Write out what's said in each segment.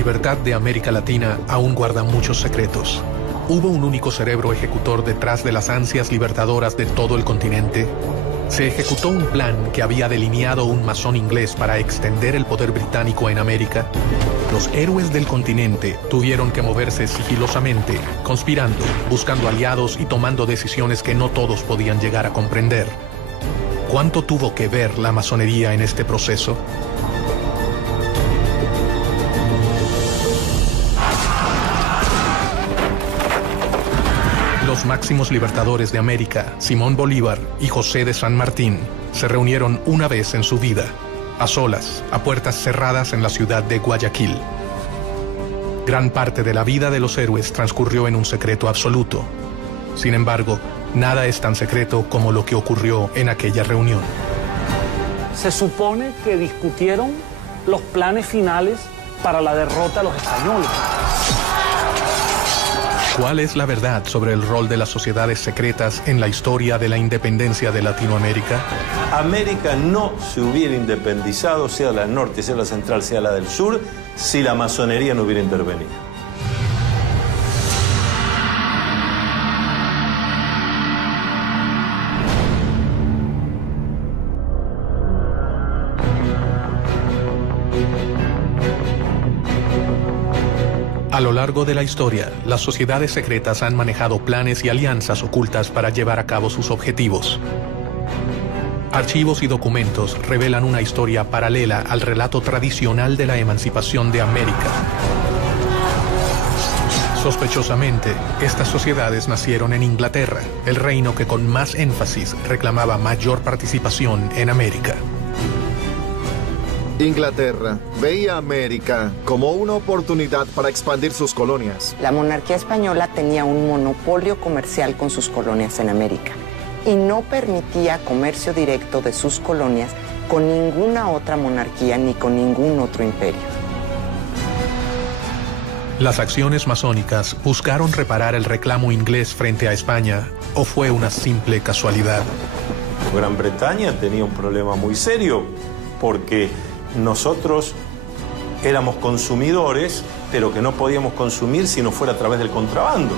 libertad de América Latina aún guarda muchos secretos. ¿Hubo un único cerebro ejecutor detrás de las ansias libertadoras de todo el continente? ¿Se ejecutó un plan que había delineado un masón inglés para extender el poder británico en América? Los héroes del continente tuvieron que moverse sigilosamente, conspirando, buscando aliados y tomando decisiones que no todos podían llegar a comprender. ¿Cuánto tuvo que ver la masonería en este proceso? Los máximos libertadores de América, Simón Bolívar y José de San Martín, se reunieron una vez en su vida, a solas, a puertas cerradas en la ciudad de Guayaquil. Gran parte de la vida de los héroes transcurrió en un secreto absoluto. Sin embargo, nada es tan secreto como lo que ocurrió en aquella reunión. Se supone que discutieron los planes finales para la derrota de los españoles. ¿Cuál es la verdad sobre el rol de las sociedades secretas en la historia de la independencia de Latinoamérica? América no se hubiera independizado, sea la del norte, sea la central, sea la del sur, si la masonería no hubiera intervenido. A lo largo de la historia, las sociedades secretas han manejado planes y alianzas ocultas para llevar a cabo sus objetivos. Archivos y documentos revelan una historia paralela al relato tradicional de la emancipación de América. Sospechosamente, estas sociedades nacieron en Inglaterra, el reino que con más énfasis reclamaba mayor participación en América. Inglaterra veía a América como una oportunidad para expandir sus colonias. La monarquía española tenía un monopolio comercial con sus colonias en América y no permitía comercio directo de sus colonias con ninguna otra monarquía ni con ningún otro imperio. ¿Las acciones masónicas buscaron reparar el reclamo inglés frente a España o fue una simple casualidad? Gran Bretaña tenía un problema muy serio porque nosotros éramos consumidores, pero que no podíamos consumir si no fuera a través del contrabando.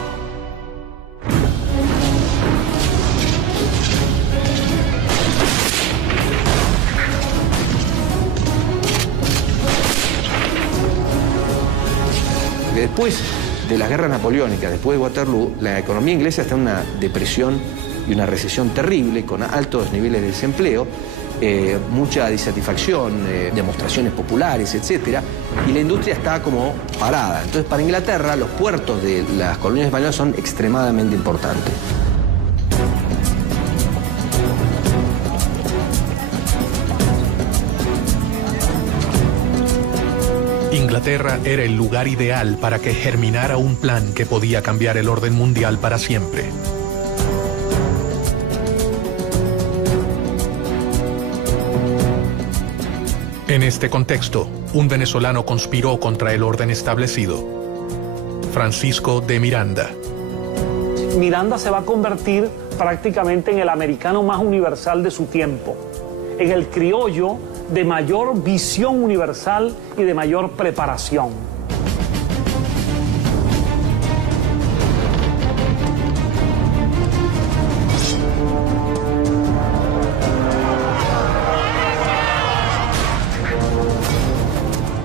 Después de las guerras napoleónicas, después de Waterloo, la economía inglesa está en una depresión y una recesión terrible, con altos niveles de desempleo, mucha disatisfacción, demostraciones populares, etc. Y la industria está como parada. Entonces, para Inglaterra, los puertos de las colonias españolas son extremadamente importantes. Inglaterra era el lugar ideal para que germinara un plan que podía cambiar el orden mundial para siempre. En este contexto, un venezolano conspiró contra el orden establecido: Francisco de Miranda. Miranda se va a convertir prácticamente en el americano más universal de su tiempo, en el criollo de mayor visión universal y de mayor preparación.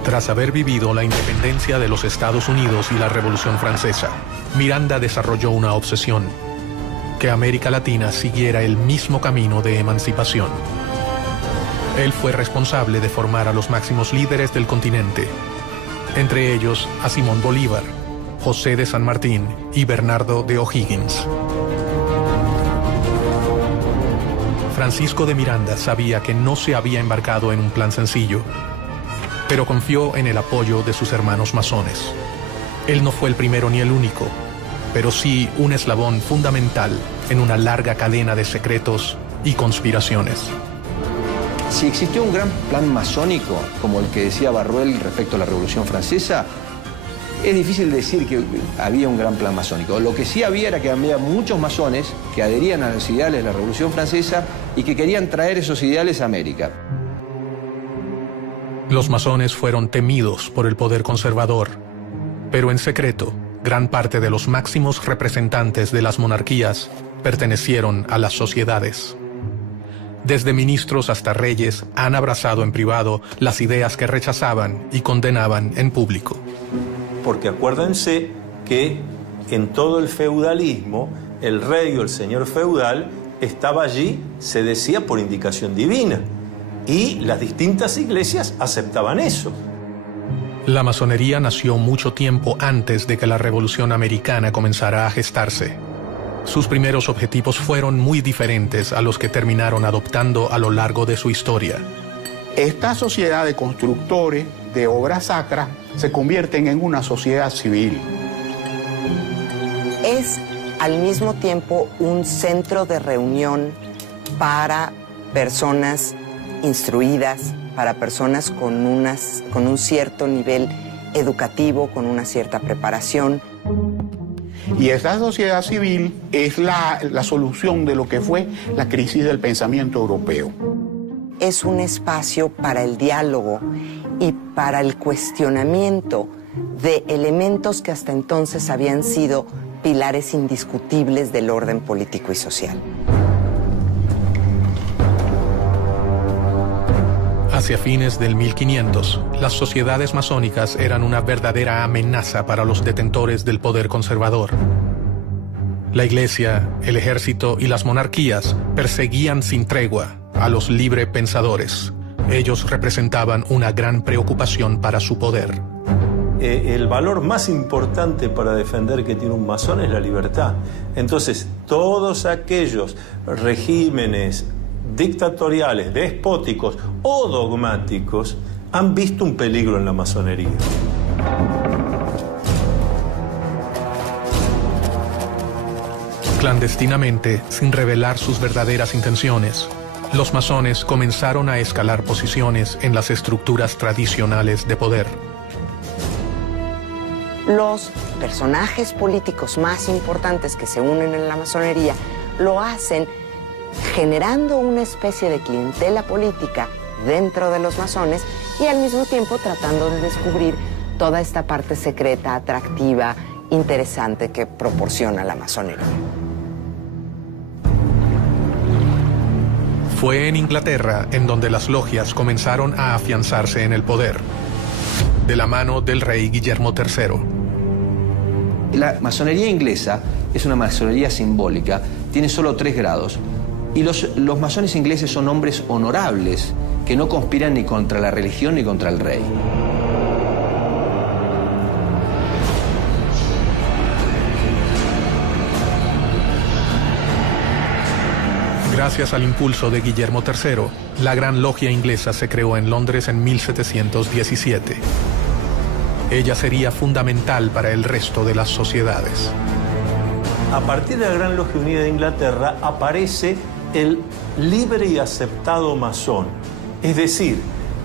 Tras haber vivido la independencia de los Estados Unidos y la Revolución Francesa, Miranda desarrolló una obsesión: que América Latina siguiera el mismo camino de emancipación. Él fue responsable de formar a los máximos líderes del continente, entre ellos a Simón Bolívar, José de San Martín y Bernardo de O'Higgins. Francisco de Miranda sabía que no se había embarcado en un plan sencillo, pero confió en el apoyo de sus hermanos masones. Él no fue el primero ni el único, pero sí un eslabón fundamental en una larga cadena de secretos y conspiraciones. Si existió un gran plan masónico, como el que decía Barruel respecto a la Revolución Francesa, es difícil decir que había un gran plan masónico. Lo que sí había era que había muchos masones que adherían a los ideales de la Revolución Francesa y que querían traer esos ideales a América. Los masones fueron temidos por el poder conservador, pero en secreto, gran parte de los máximos representantes de las monarquías pertenecieron a las sociedades. Desde ministros hasta reyes han abrazado en privado las ideas que rechazaban y condenaban en público. Porque acuérdense que en todo el feudalismo, el rey o el señor feudal estaba allí, se decía, por indicación divina. Y las distintas iglesias aceptaban eso. La masonería nació mucho tiempo antes de que la Revolución Americana comenzara a gestarse. Sus primeros objetivos fueron muy diferentes a los que terminaron adoptando a lo largo de su historia. Esta sociedad de constructores de obras sacras se convierten en una sociedad civil. Es al mismo tiempo un centro de reunión para personas instruidas, para personas con un cierto nivel educativo, con una cierta preparación. Y esta sociedad civil es la solución de lo que fue la crisis del pensamiento europeo. Es un espacio para el diálogo y para el cuestionamiento de elementos que hasta entonces habían sido pilares indiscutibles del orden político y social. Hacia fines del 1500, las sociedades masónicas eran una verdadera amenaza para los detentores del poder conservador. La iglesia, el ejército y las monarquías perseguían sin tregua a los librepensadores. Ellos representaban una gran preocupación para su poder. El valor más importante para defender que tiene un masón es la libertad. Entonces, todos aquellos regímenes dictatoriales, despóticos o dogmáticos han visto un peligro en la masonería. Clandestinamente, sin revelar sus verdaderas intenciones, los masones comenzaron a escalar posiciones en las estructuras tradicionales de poder. Los personajes políticos más importantes que se unen en la masonería lo hacen generando una especie de clientela política dentro de los masones y al mismo tiempo tratando de descubrir toda esta parte secreta, atractiva, interesante que proporciona la masonería. Fue en Inglaterra en donde las logias comenzaron a afianzarse en el poder, de la mano del rey Guillermo III. La masonería inglesa es una masonería simbólica, tiene solo 3 grados. Y los masones ingleses son hombres honorables, que no conspiran ni contra la religión ni contra el rey. Gracias al impulso de Guillermo III, la Gran Logia Inglesa se creó en Londres en 1717. Ella sería fundamental para el resto de las sociedades. A partir de la Gran Logia Unida de Inglaterra aparece el libre y aceptado masón. Es decir,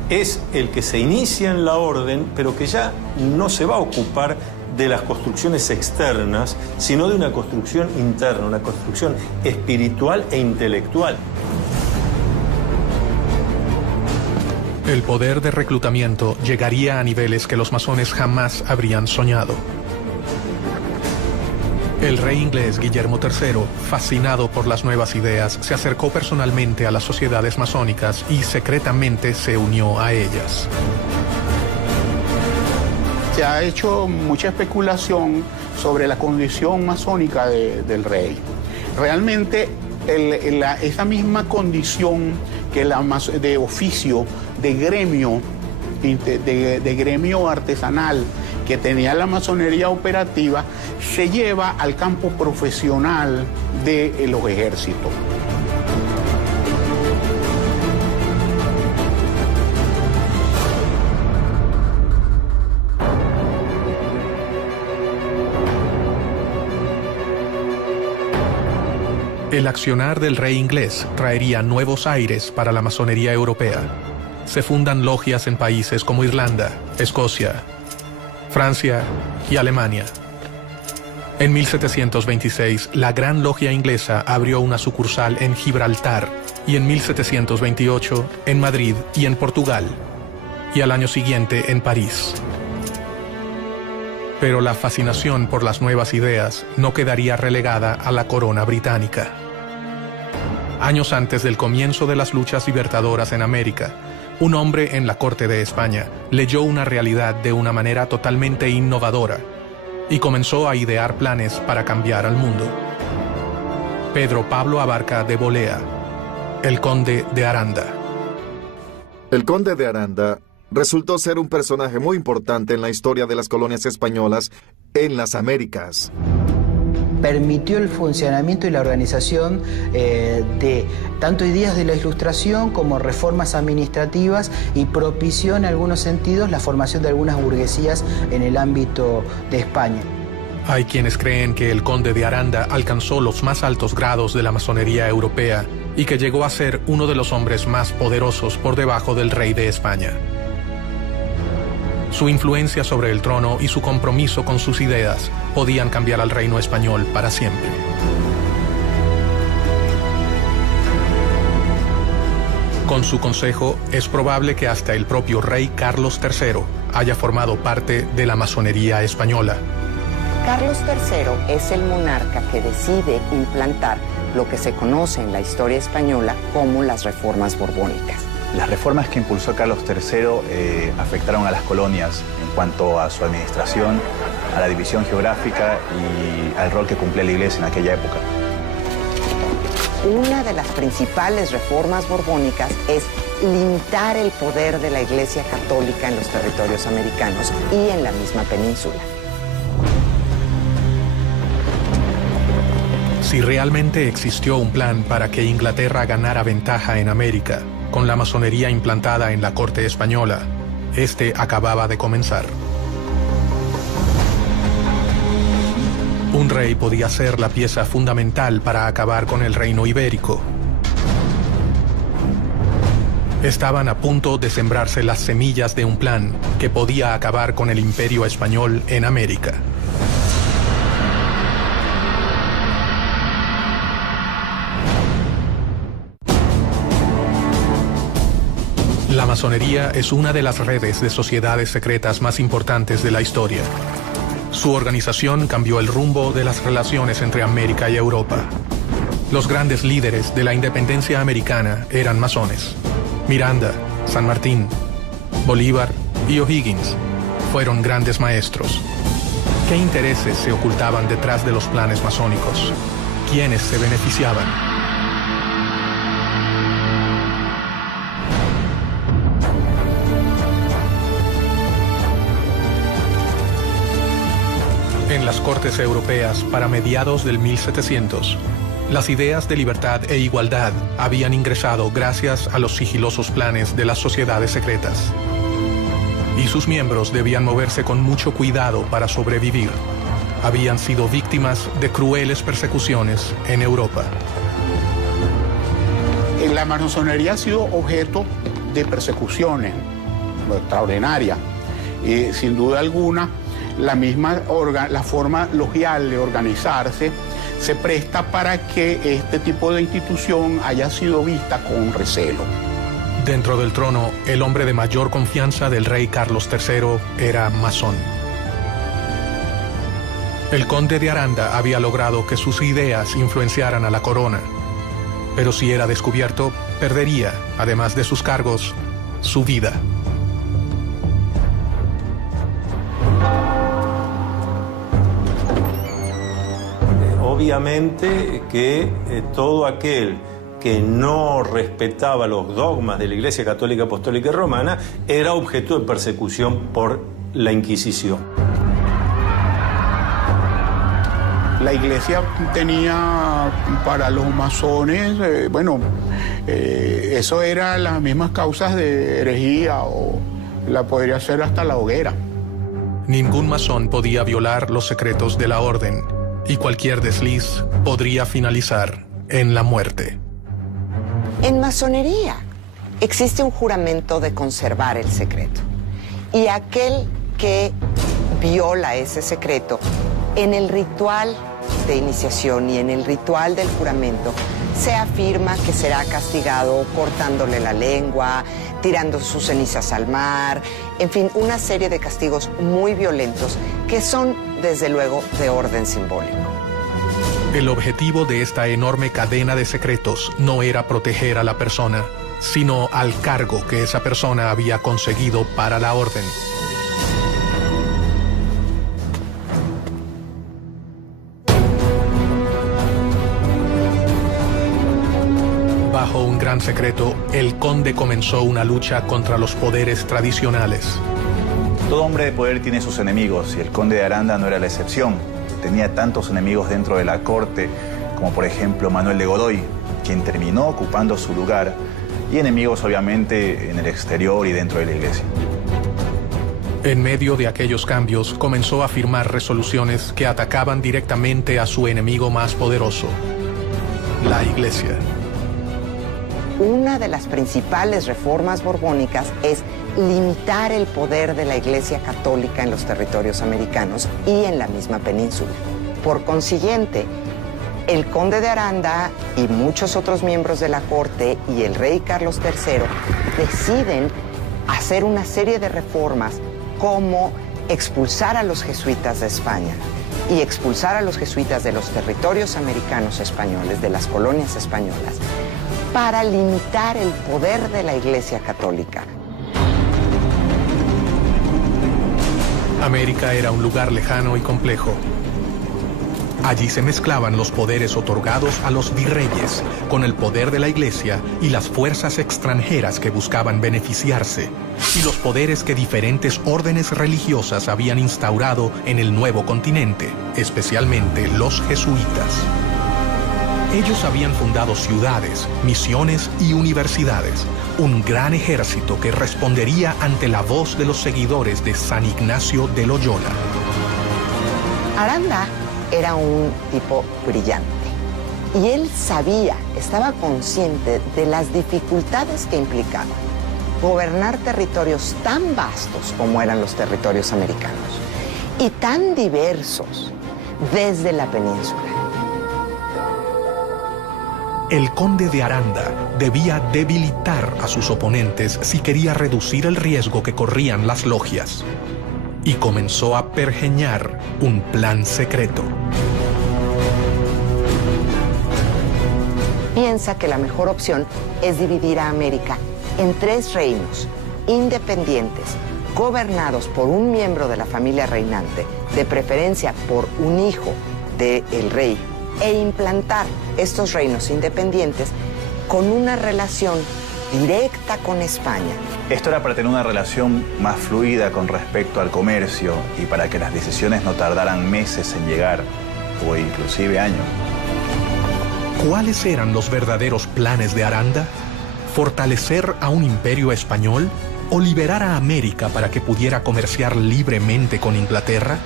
es el que se inicia en la orden, pero que ya no se va a ocupar de las construcciones externas, sino de una construcción interna, una construcción espiritual e intelectual. El poder de reclutamiento llegaría a niveles que los masones jamás habrían soñado. El rey inglés Guillermo III, fascinado por las nuevas ideas, se acercó personalmente a las sociedades masónicas y secretamente se unió a ellas. Se ha hecho mucha especulación sobre la condición masónica del rey. Realmente esa misma condición que de oficio, de gremio artesanal que tenía la masonería operativa, se lleva al campo profesional de los ejércitos. El accionar del rey inglés traería nuevos aires para la masonería europea. Se fundan logias en países como Irlanda, Escocia, Francia y Alemania. En 1726, la Gran Logia Inglesa abrió una sucursal en Gibraltar y en 1728 en Madrid y en Portugal. y al año siguiente en París. Pero la fascinación por las nuevas ideas no quedaría relegada a la corona británica. Años antes del comienzo de las luchas libertadoras en América, un hombre en la corte de España leyó una realidad de una manera totalmente innovadora y comenzó a idear planes para cambiar al mundo. Pedro Pablo Abarca de Bolea, el conde de Aranda. El conde de Aranda resultó ser un personaje muy importante en la historia de las colonias españolas en las Américas. Permitió el funcionamiento y la organización de tanto ideas de la Ilustración como reformas administrativas y propició en algunos sentidos la formación de algunas burguesías en el ámbito de España. Hay quienes creen que el conde de Aranda alcanzó los más altos grados de la masonería europea y que llegó a ser uno de los hombres más poderosos por debajo del rey de España. Su influencia sobre el trono y su compromiso con sus ideas podían cambiar al reino español para siempre. Con su consejo, es probable que hasta el propio rey Carlos III haya formado parte de la masonería española. Carlos III es el monarca que decide implantar lo que se conoce en la historia española como las reformas borbónicas. Las reformas que impulsó Carlos III afectaron a las colonias en cuanto a su administración, a la división geográfica y al rol que cumplía la Iglesia en aquella época. Una de las principales reformas borbónicas es limitar el poder de la Iglesia Católica en los territorios americanos y en la misma península. Si realmente existió un plan para que Inglaterra ganara ventaja en América, con la masonería implantada en la corte española, este acababa de comenzar. Un rey podía ser la pieza fundamental para acabar con el reino ibérico. Estaban a punto de sembrarse las semillas de un plan que podía acabar con el imperio español en América. La masonería es una de las redes de sociedades secretas más importantes de la historia. Su organización cambió el rumbo de las relaciones entre América y Europa. Los grandes líderes de la independencia americana eran masones. Miranda, San Martín, Bolívar y O'Higgins fueron grandes maestros. ¿Qué intereses se ocultaban detrás de los planes masónicos? ¿Quiénes se beneficiaban? En las cortes europeas, para mediados del 1700, las ideas de libertad e igualdad habían ingresado gracias a los sigilosos planes de las sociedades secretas. Y sus miembros debían moverse con mucho cuidado para sobrevivir. Habían sido víctimas de crueles persecuciones en Europa. La masonería ha sido objeto de persecuciones extraordinarias. Sin duda alguna, la forma logial de organizarse se presta para que este tipo de institución haya sido vista con recelo. Dentro del trono, el hombre de mayor confianza del rey Carlos III era masón. El conde de Aranda había logrado que sus ideas influenciaran a la corona, pero si era descubierto, perdería, además de sus cargos, su vida. Obviamente que todo aquel que no respetaba los dogmas de la Iglesia Católica Apostólica y Romana era objeto de persecución por la Inquisición. La Iglesia tenía para los masones, eso era las mismas causas de herejía o la podría ser hasta la hoguera. Ningún masón podía violar los secretos de la orden y cualquier desliz podría finalizar en la muerte. En masonería existe un juramento de conservar el secreto. Y aquel que viola ese secreto, en el ritual de iniciación y en el ritual del juramento, se afirma que será castigado cortándole la lengua, tirando sus cenizas al mar, en fin, una serie de castigos muy violentos que son, desde luego, de orden simbólico. El objetivo de esta enorme cadena de secretos no era proteger a la persona, sino al cargo que esa persona había conseguido para la orden. Bajo un gran secreto, el conde comenzó una lucha contra los poderes tradicionales. Todo hombre de poder tiene sus enemigos y el conde de Aranda no era la excepción. Tenía tantos enemigos dentro de la corte como por ejemplo Manuel de Godoy, quien terminó ocupando su lugar, y enemigos obviamente en el exterior y dentro de la iglesia. En medio de aquellos cambios, comenzó a firmar resoluciones que atacaban directamente a su enemigo más poderoso, la iglesia. Una de las principales reformas borbónicas es limitar el poder de la Iglesia Católica en los territorios americanos y en la misma península. Por consiguiente, el conde de Aranda y muchos otros miembros de la corte y el rey Carlos III deciden hacer una serie de reformas como expulsar a los jesuitas de España y expulsar a los jesuitas de los territorios americanos españoles, de las colonias españolas, para limitar el poder de la Iglesia Católica. América era un lugar lejano y complejo. Allí se mezclaban los poderes otorgados a los virreyes con el poder de la Iglesia y las fuerzas extranjeras que buscaban beneficiarse, y los poderes que diferentes órdenes religiosas habían instaurado en el nuevo continente, especialmente los jesuitas. Ellos habían fundado ciudades, misiones y universidades, un gran ejército que respondería ante la voz de los seguidores de San Ignacio de Loyola. Aranda era un tipo brillante y él sabía, estaba consciente de las dificultades que implicaba gobernar territorios tan vastos como eran los territorios americanos y tan diversos desde la península. El conde de Aranda debía debilitar a sus oponentes si quería reducir el riesgo que corrían las logias. Y comenzó a pergeñar un plan secreto. Piensa que la mejor opción es dividir a América en 3 reinos independientes, gobernados por un miembro de la familia reinante, de preferencia por un hijo del rey, e implantar estos reinos independientes con una relación directa con España. Esto era para tener una relación más fluida con respecto al comercio y para que las decisiones no tardaran meses en llegar, o inclusive años. ¿Cuáles eran los verdaderos planes de Aranda? ¿Fortalecer a un imperio español o liberar a América para que pudiera comerciar libremente con Inglaterra?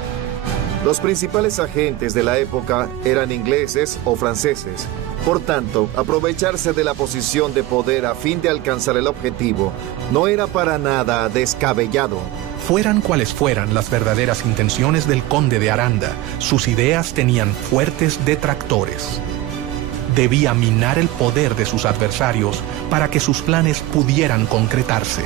Los principales agentes de la época eran ingleses o franceses. Por tanto, aprovecharse de la posición de poder a fin de alcanzar el objetivo no era para nada descabellado. Fueran cuales fueran las verdaderas intenciones del conde de Aranda, sus ideas tenían fuertes detractores. Debía minar el poder de sus adversarios para que sus planes pudieran concretarse.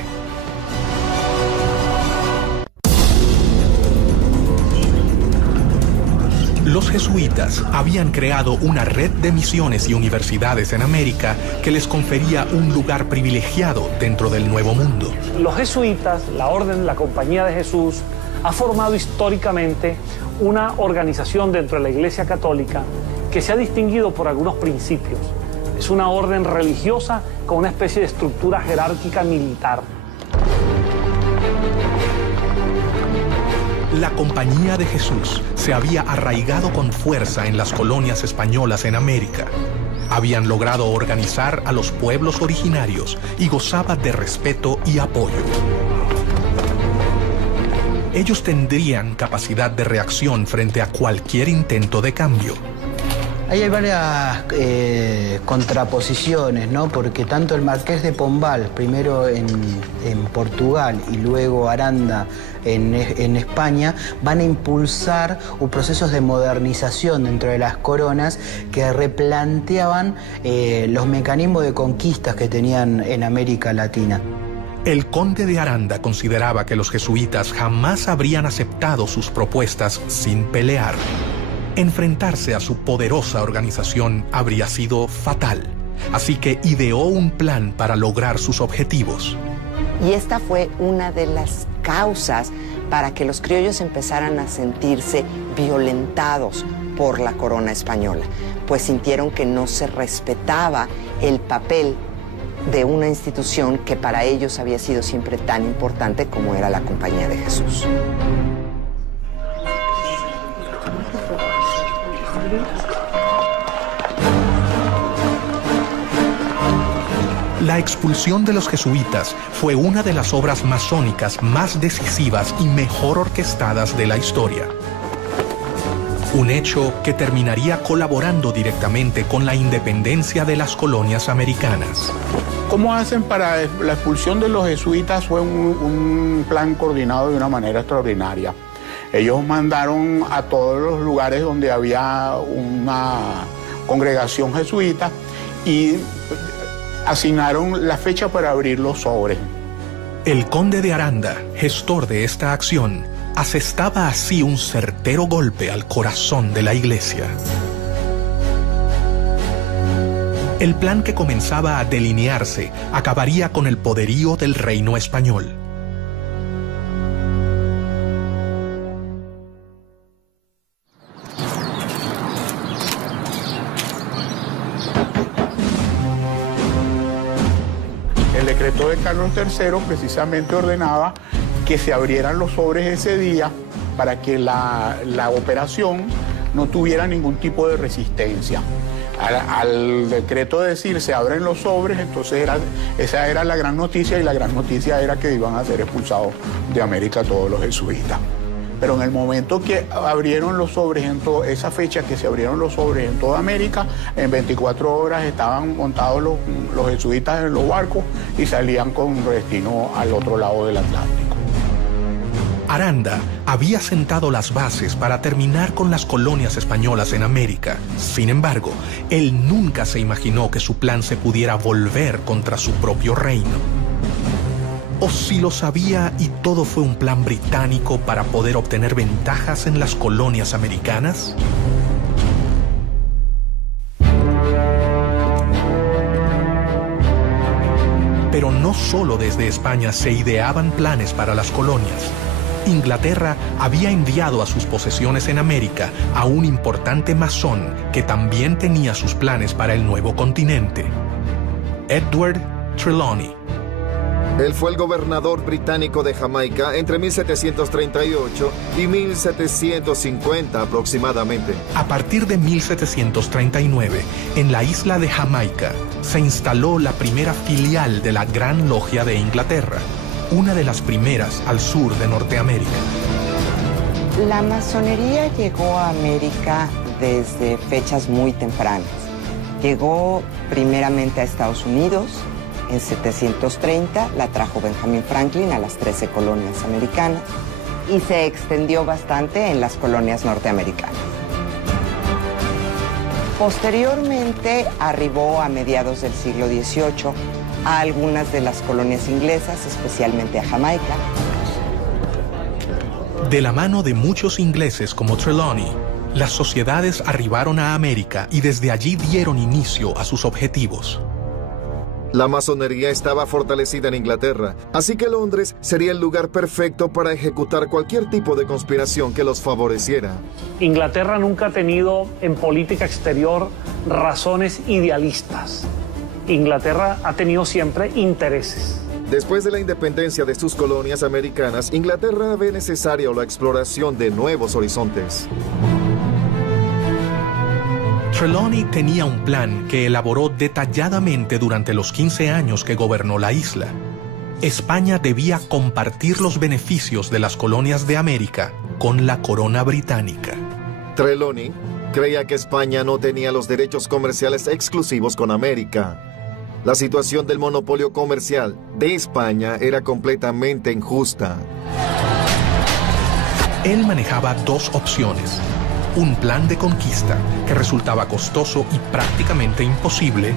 Los jesuitas habían creado una red de misiones y universidades en América que les confería un lugar privilegiado dentro del Nuevo Mundo. Los jesuitas, la Orden, la Compañía de Jesús, ha formado históricamente una organización dentro de la Iglesia Católica que se ha distinguido por algunos principios. Es una orden religiosa con una especie de estructura jerárquica militar. La Compañía de Jesús se había arraigado con fuerza en las colonias españolas en América. Habían logrado organizar a los pueblos originarios y gozaba de respeto y apoyo. Ellos tendrían capacidad de reacción frente a cualquier intento de cambio. Ahí hay varias contraposiciones, ¿no? Porque tanto el Marqués de Pombal, primero en Portugal y luego Aranda en España, van a impulsar procesos de modernización dentro de las coronas que replanteaban los mecanismos de conquistas que tenían en América Latina. El conde de Aranda consideraba que los jesuitas jamás habrían aceptado sus propuestas sin pelear. Enfrentarse a su poderosa organización habría sido fatal, así que ideó un plan para lograr sus objetivos. Y esta fue una de las causas para que los criollos empezaran a sentirse violentados por la corona española, pues sintieron que no se respetaba el papel de una institución que para ellos había sido siempre tan importante como era la Compañía de Jesús. La expulsión de los jesuitas fue una de las obras masónicas más decisivas y mejor orquestadas de la historia. Un hecho que terminaría colaborando directamente con la independencia de las colonias americanas. ¿Cómo hacen para la expulsión de los jesuitas? Fue un plan coordinado de una manera extraordinaria. Ellos mandaron a todos los lugares donde había una congregación jesuita y asignaron la fecha para abrir los sobres. El conde de Aranda, gestor de esta acción, asestaba así un certero golpe al corazón de la iglesia. El plan que comenzaba a delinearse acabaría con el poderío del reino español. El decreto de Carlos III precisamente ordenaba que se abrieran los sobres ese día para que la operación no tuviera ningún tipo de resistencia. Al decreto de decir se abren los sobres, entonces esa era la gran noticia, y la gran noticia era que iban a ser expulsados de América todos los jesuitas. Pero en el momento que abrieron los sobres, esa fecha que se abrieron los sobres en toda América, en 24 horas estaban montados los jesuitas en los barcos y salían con destino al otro lado del Atlántico. Aranda había sentado las bases para terminar con las colonias españolas en América. Sin embargo, él nunca se imaginó que su plan se pudiera volver contra su propio reino. ¿O si lo sabía y todo fue un plan británico para poder obtener ventajas en las colonias americanas? Pero no solo desde España se ideaban planes para las colonias. Inglaterra había enviado a sus posesiones en América a un importante masón que también tenía sus planes para el nuevo continente: Edward Trelawney. Él fue el gobernador británico de Jamaica entre 1738 y 1750 aproximadamente. A partir de 1739, en la isla de Jamaica, se instaló la primera filial de la Gran Logia de Inglaterra, una de las primeras al sur de Norteamérica. La masonería llegó a América desde fechas muy tempranas. Llegó primeramente a Estados Unidos. En 730 la trajo Benjamin Franklin a las 13 colonias americanas y se extendió bastante en las colonias norteamericanas. Posteriormente arribó a mediados del siglo XVIII a algunas de las colonias inglesas, especialmente a Jamaica. De la mano de muchos ingleses como Trelawney, las sociedades arribaron a América y desde allí dieron inicio a sus objetivos. La masonería estaba fortalecida en Inglaterra, así que Londres sería el lugar perfecto para ejecutar cualquier tipo de conspiración que los favoreciera. Inglaterra nunca ha tenido en política exterior razones idealistas. Inglaterra ha tenido siempre intereses. Después de la independencia de sus colonias americanas, Inglaterra ve necesaria la exploración de nuevos horizontes. Trelawney tenía un plan que elaboró detalladamente durante los 15 años que gobernó la isla. España debía compartir los beneficios de las colonias de América con la corona británica. Trelawney Creía que España no tenía los derechos comerciales exclusivos con América. La situación del monopolio comercial de España era completamente injusta. Él manejaba dos opciones: un plan de conquista que resultaba costoso y prácticamente imposible,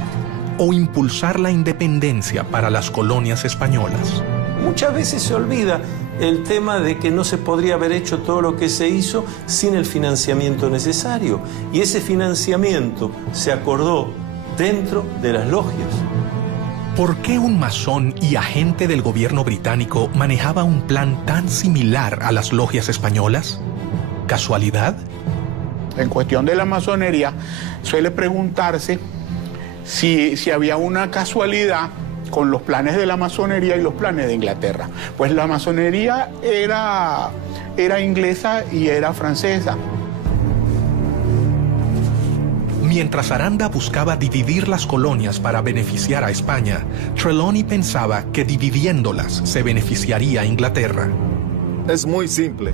o impulsar la independencia para las colonias españolas. Muchas veces se olvida el tema de que no se podría haber hecho todo lo que se hizo sin el financiamiento necesario. Y ese financiamiento se acordó dentro de las logias. ¿Por qué un masón y agente del gobierno británico manejaba un plan tan similar a las logias españolas? ¿Casualidad? En cuestión de la masonería, suele preguntarse si había una casualidad con los planes de la masonería y los planes de Inglaterra. Pues la masonería era inglesa y era francesa. Mientras Aranda buscaba dividir las colonias para beneficiar a España, Trelawney pensaba que dividiéndolas se beneficiaría a Inglaterra. Es muy simple.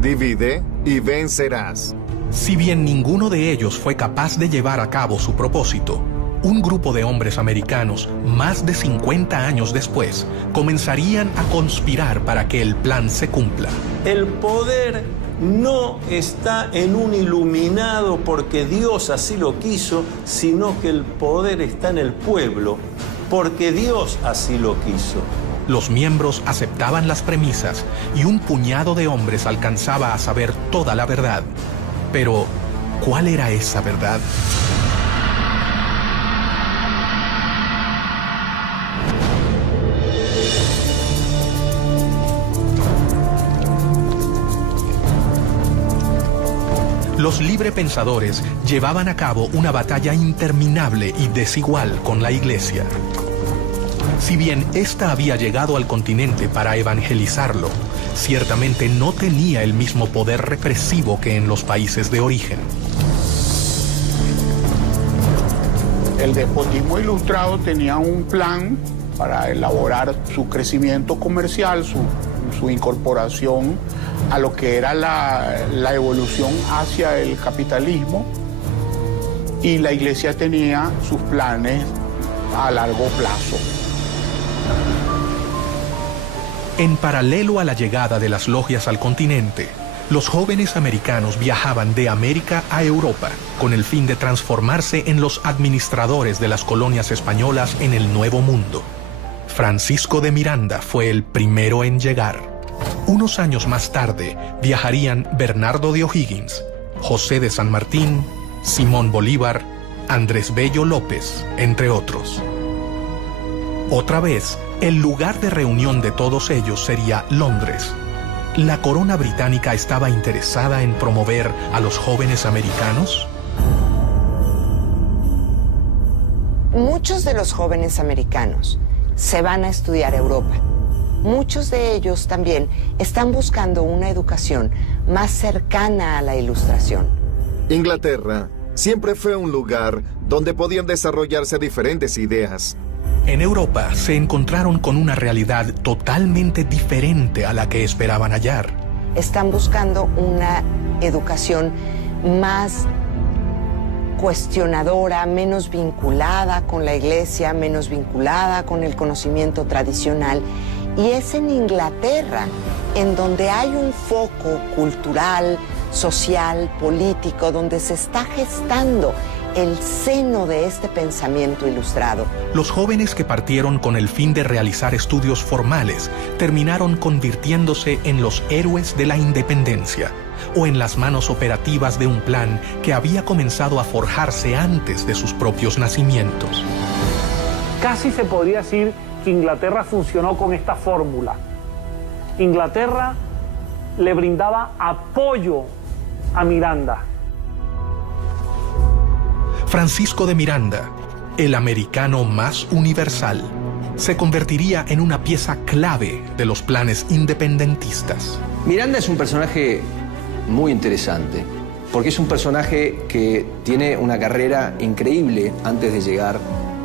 Divide y vencerás. Si bien ninguno de ellos fue capaz de llevar a cabo su propósito, un grupo de hombres americanos, más de 50 años después, comenzarían a conspirar para que el plan se cumpla. El poder no está en un iluminado porque Dios así lo quiso, sino que el poder está en el pueblo porque Dios así lo quiso. Los miembros aceptaban las premisas y un puñado de hombres alcanzaba a saber toda la verdad. Pero, ¿cuál era esa verdad? Los librepensadores llevaban a cabo una batalla interminable y desigual con la Iglesia. Si bien ésta había llegado al continente para evangelizarlo, ciertamente no tenía el mismo poder represivo que en los países de origen. El despotismo ilustrado tenía un plan para elaborar su crecimiento comercial, su incorporación a lo que era la evolución hacia el capitalismo, y la Iglesia tenía sus planes a largo plazo. En paralelo a la llegada de las logias al continente, los jóvenes americanos viajaban de América a Europa con el fin de transformarse en los administradores de las colonias españolas en el Nuevo Mundo. Francisco de Miranda fue el primero en llegar. Unos años más tarde viajarían Bernardo de O'Higgins, José de San Martín, Simón Bolívar, Andrés Bello López, entre otros. Otra vez, el lugar de reunión de todos ellos sería Londres. ¿La corona británica estaba interesada en promover a los jóvenes americanos? Muchos de los jóvenes americanos se van a estudiar a Europa. Muchos de ellos también están buscando una educación más cercana a la Ilustración. Inglaterra siempre fue un lugar donde podían desarrollarse diferentes ideas. En Europa se encontraron con una realidad totalmente diferente a la que esperaban hallar. Están buscando una educación más cuestionadora, menos vinculada con la Iglesia, menos vinculada con el conocimiento tradicional. Y es en Inglaterra en donde hay un foco cultural, social, político, donde se está gestando el seno de este pensamiento ilustrado. Los jóvenes que partieron con el fin de realizar estudios formales terminaron convirtiéndose en los héroes de la independencia o en las manos operativas de un plan que había comenzado a forjarse antes de sus propios nacimientos. Casi se podría decir que Inglaterra funcionó con esta fórmula. Inglaterra le brindaba apoyo a Miranda. Francisco de Miranda, el americano más universal, se convertiría en una pieza clave de los planes independentistas. Miranda es un personaje muy interesante, porque es un personaje que tiene una carrera increíble antes de llegar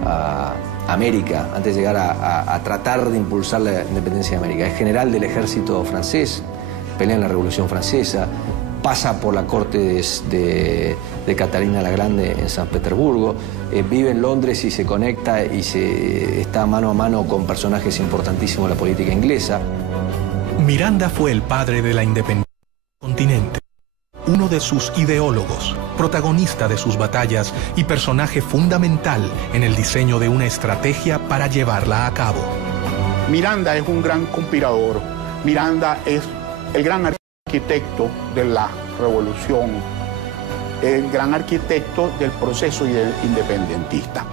a América, antes de llegar a tratar de impulsar la independencia de América. Es general del ejército francés, pelea en la Revolución Francesa, pasa por la corte de Catalina la Grande en San Petersburgo, vive en Londres y se conecta y está mano a mano con personajes importantísimos de la política inglesa. Miranda fue el padre de la independencia del continente, uno de sus ideólogos, protagonista de sus batallas y personaje fundamental en el diseño de una estrategia para llevarla a cabo. Miranda es un gran conspirador. Miranda es el gran arquitecto de la revolución, el gran arquitecto del proceso independentista.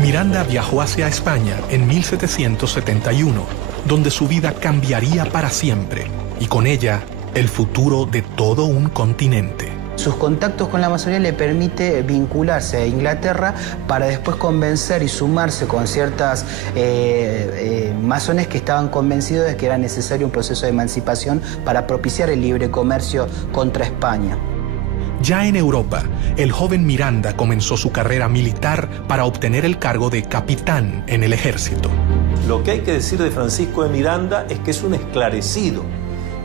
Miranda viajó hacia España en 1771, donde su vida cambiaría para siempre, y con ella el futuro de todo un continente. Sus contactos con la masonería le permite vincularse a Inglaterra para después convencer y sumarse con ciertas masones que estaban convencidos de que era necesario un proceso de emancipación para propiciar el libre comercio contra España. Ya en Europa, el joven Miranda comenzó su carrera militar para obtener el cargo de capitán en el ejército. Lo que hay que decir de Francisco de Miranda es que es un esclarecido.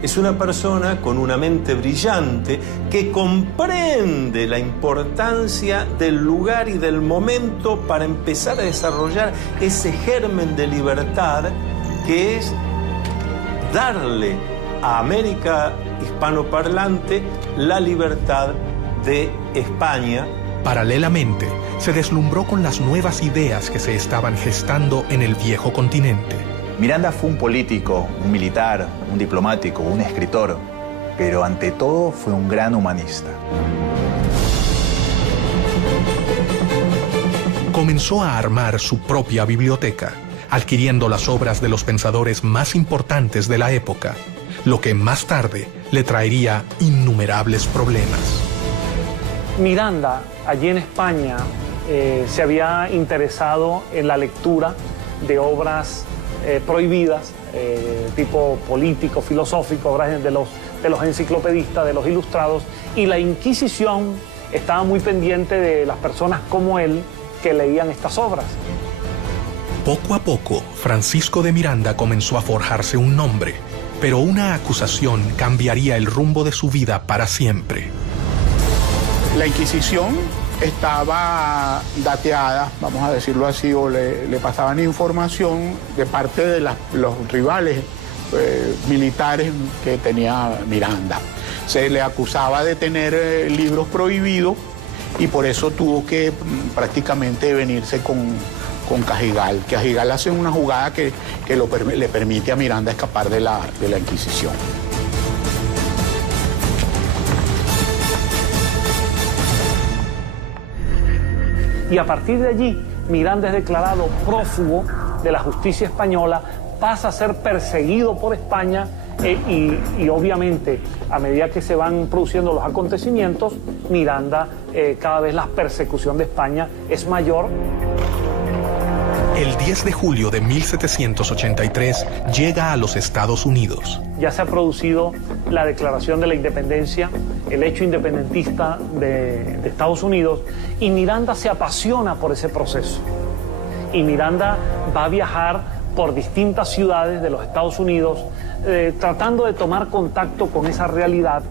Es una persona con una mente brillante que comprende la importancia del lugar y del momento para empezar a desarrollar ese germen de libertad que es darle a América hispanoparlante la libertad de España. Paralelamente, se deslumbró con las nuevas ideas que se estaban gestando en el viejo continente. Miranda fue un político, un militar, un diplomático, un escritor, pero ante todo fue un gran humanista. Comenzó a armar su propia biblioteca, adquiriendo las obras de los pensadores más importantes de la época, lo que más tarde le traería innumerables problemas. Miranda, allí en España, se había interesado en la lectura de obras prohibidas, tipo político, filosófico, obras de los enciclopedistas, de los ilustrados, y la Inquisición estaba muy pendiente de las personas como él que leían estas obras. Poco a poco, Francisco de Miranda comenzó a forjarse un nombre, pero una acusación cambiaría el rumbo de su vida para siempre. La Inquisición estaba dateada, vamos a decirlo así, o le pasaban información de parte de los rivales militares que tenía Miranda. Se le acusaba de tener libros prohibidos y por eso tuvo que prácticamente venirse con Cajigal. Cajigal hace una jugada que le permite a Miranda escapar de la Inquisición. Y a partir de allí, Miranda es declarado prófugo de la justicia española, pasa a ser perseguido por España y obviamente, a medida que se van produciendo los acontecimientos, Miranda, cada vez la persecución de España es mayor. El 10 de julio de 1783 llega a los Estados Unidos. Ya se ha producido la declaración de la independencia, el hecho independentista de Estados Unidos, y Miranda se apasiona por ese proceso. Y Miranda va a viajar por distintas ciudades de los Estados Unidos, tratando de tomar contacto con esa realidad,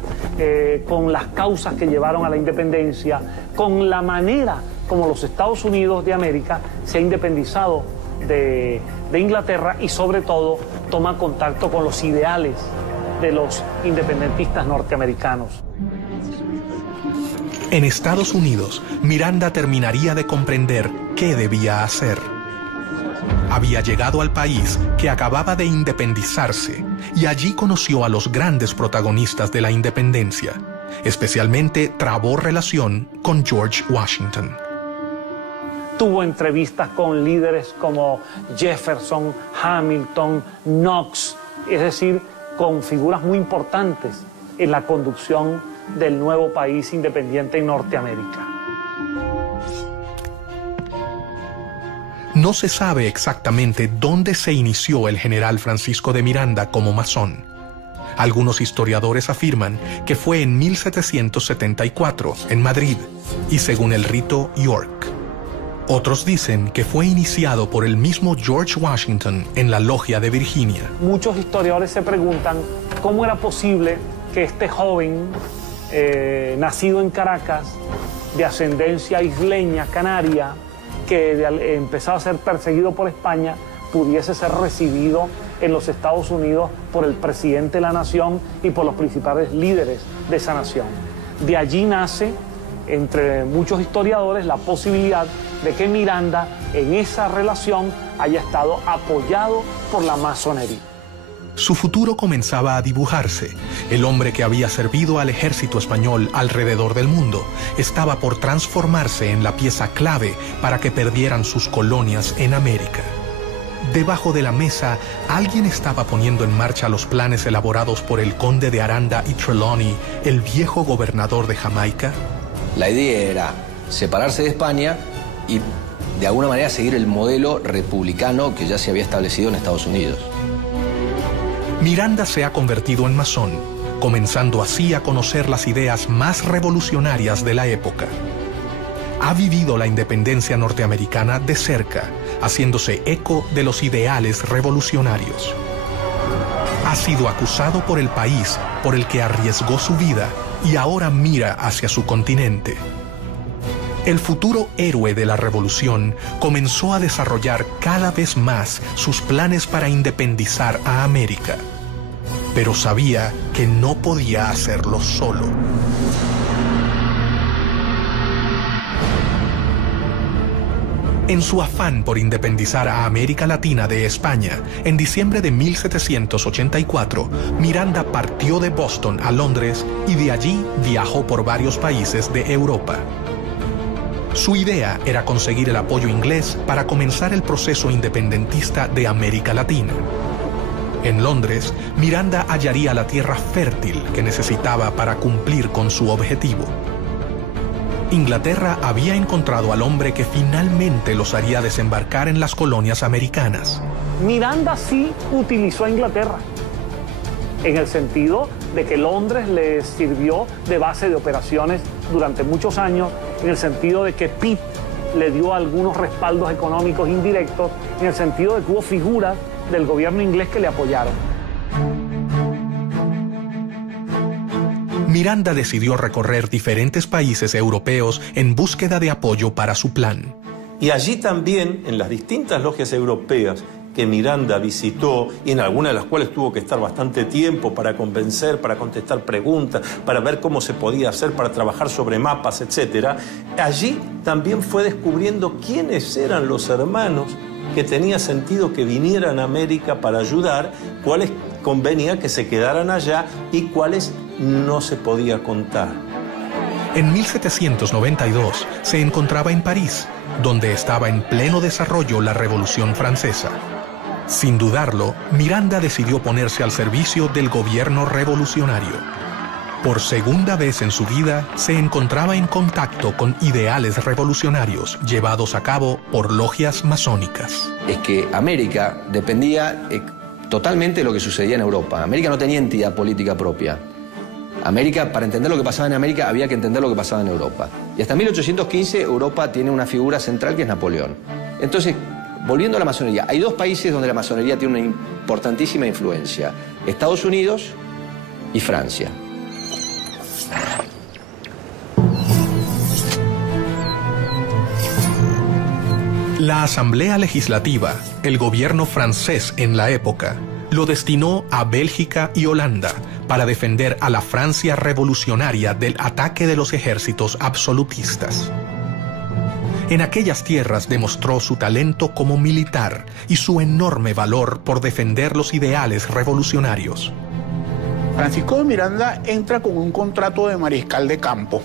con las causas que llevaron a la independencia, con la manera como los Estados Unidos de América se ha independizado de Inglaterra y sobre todo toma contacto con los ideales de los independentistas norteamericanos. En Estados Unidos, Miranda terminaría de comprender qué debía hacer. Había llegado al país que acababa de independizarse y allí conoció a los grandes protagonistas de la independencia. Especialmente trabó relación con George Washington. Tuvo entrevistas con líderes como Jefferson, Hamilton, Knox, es decir, con figuras muy importantes en la conducción del nuevo país independiente en Norteamérica. No se sabe exactamente dónde se inició el general Francisco de Miranda como masón. Algunos historiadores afirman que fue en 1774, en Madrid, y según el rito, York. Otros dicen que fue iniciado por el mismo George Washington en la Logia de Virginia. Muchos historiadores se preguntan cómo era posible que este joven, nacido en Caracas, de ascendencia isleña, canaria, que empezaba a ser perseguido por España, pudiese ser recibido en los Estados Unidos por el presidente de la nación y por los principales líderes de esa nación. De allí nace, entre muchos historiadores, la posibilidad de que Miranda en esa relación haya estado apoyado por la masonería. Su futuro comenzaba a dibujarse. El hombre que había servido al ejército español alrededor del mundo estaba por transformarse en la pieza clave para que perdieran sus colonias en América. Debajo de la mesa, alguien estaba poniendo en marcha los planes elaborados por el conde de Aranda y Trelawney, el viejo gobernador de Jamaica. La idea era separarse de España y de alguna manera seguir el modelo republicano que ya se había establecido en Estados Unidos. Miranda se ha convertido en masón, comenzando así a conocer las ideas más revolucionarias de la época. Ha vivido la independencia norteamericana de cerca, haciéndose eco de los ideales revolucionarios. Ha sido acusado por el país por el que arriesgó su vida y ahora mira hacia su continente. El futuro héroe de la revolución comenzó a desarrollar cada vez más sus planes para independizar a América, pero sabía que no podía hacerlo solo. En su afán por independizar a América Latina de España, en diciembre de 1784, Miranda partió de Boston a Londres y de allí viajó por varios países de Europa. Su idea era conseguir el apoyo inglés para comenzar el proceso independentista de América Latina. En Londres, Miranda hallaría la tierra fértil que necesitaba para cumplir con su objetivo. Inglaterra había encontrado al hombre que finalmente los haría desembarcar en las colonias americanas. Miranda sí utilizó a Inglaterra, en el sentido de que Londres le sirvió de base de operaciones durante muchos años, en el sentido de que Pitt le dio algunos respaldos económicos indirectos, en el sentido de que hubo figuras del gobierno inglés que le apoyaron. Miranda decidió recorrer diferentes países europeos en búsqueda de apoyo para su plan. Y allí también, en las distintas logias europeas que Miranda visitó y en algunas de las cuales tuvo que estar bastante tiempo para convencer, para contestar preguntas, para ver cómo se podía hacer, para trabajar sobre mapas, etc. Allí también fue descubriendo quiénes eran los hermanos que tenía sentido que vinieran a América para ayudar, cuáles convenía que se quedaran allá y cuáles no se podía contar. En 1792 se encontraba en París, donde estaba en pleno desarrollo la Revolución Francesa. Sin dudarlo, Miranda decidió ponerse al servicio del gobierno revolucionario. Por segunda vez en su vida, se encontraba en contacto con ideales revolucionarios llevados a cabo por logias masónicas. Es que América dependía totalmente de lo que sucedía en Europa. América no tenía entidad política propia. América, para entender lo que pasaba en América, había que entender lo que pasaba en Europa. Y hasta 1815 Europa tiene una figura central que es Napoleón. Entonces, volviendo a la masonería, hay dos países donde la masonería tiene una importantísima influencia: Estados Unidos y Francia. La Asamblea Legislativa, el gobierno francés en la época, lo destinó a Bélgica y Holanda para defender a la Francia revolucionaria del ataque de los ejércitos absolutistas. En aquellas tierras demostró su talento como militar y su enorme valor por defender los ideales revolucionarios. Francisco de Miranda entra con un contrato de mariscal de campo.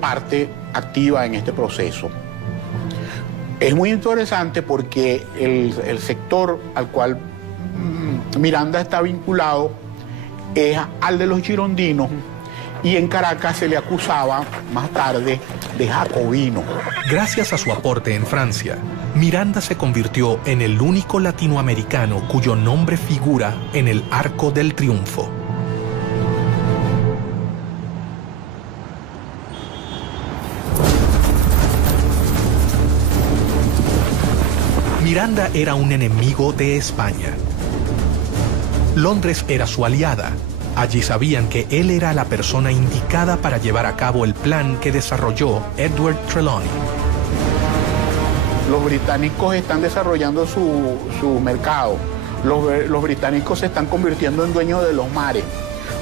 Parte activa en este proceso. Es muy interesante porque el sector al cual Miranda está vinculado es al de los girondinos, y en Caracas se le acusaba más tarde de jacobino. Gracias a su aporte en Francia, Miranda se convirtió en el único latinoamericano cuyo nombre figura en el Arco del Triunfo. Miranda era un enemigo de España. Londres era su aliada. Allí sabían que él era la persona indicada para llevar a cabo el plan que desarrolló Edward Trelawney. Los británicos están desarrollando su mercado. Los británicos se están convirtiendo en dueños de los mares.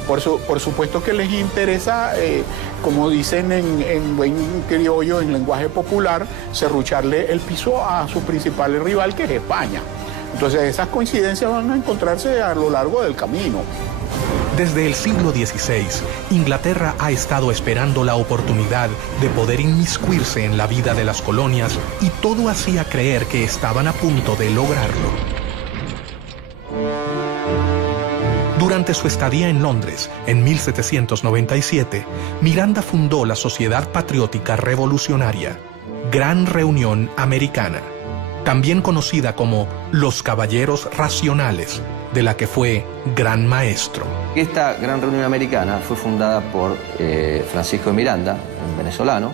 Por supuesto que les interesa, como dicen en buen criollo, en lenguaje popular, serrucharle el piso a su principal rival, que es España. Entonces esas coincidencias van a encontrarse a lo largo del camino. Desde el siglo XVI, Inglaterra ha estado esperando la oportunidad de poder inmiscuirse en la vida de las colonias y todo hacía creer que estaban a punto de lograrlo. Durante su estadía en Londres, en 1797, Miranda fundó la Sociedad Patriótica Revolucionaria, Gran Reunión Americana, también conocida como Los Caballeros Racionales, de la que fue gran maestro. Esta Gran Reunión Americana fue fundada por Francisco de Miranda, un venezolano,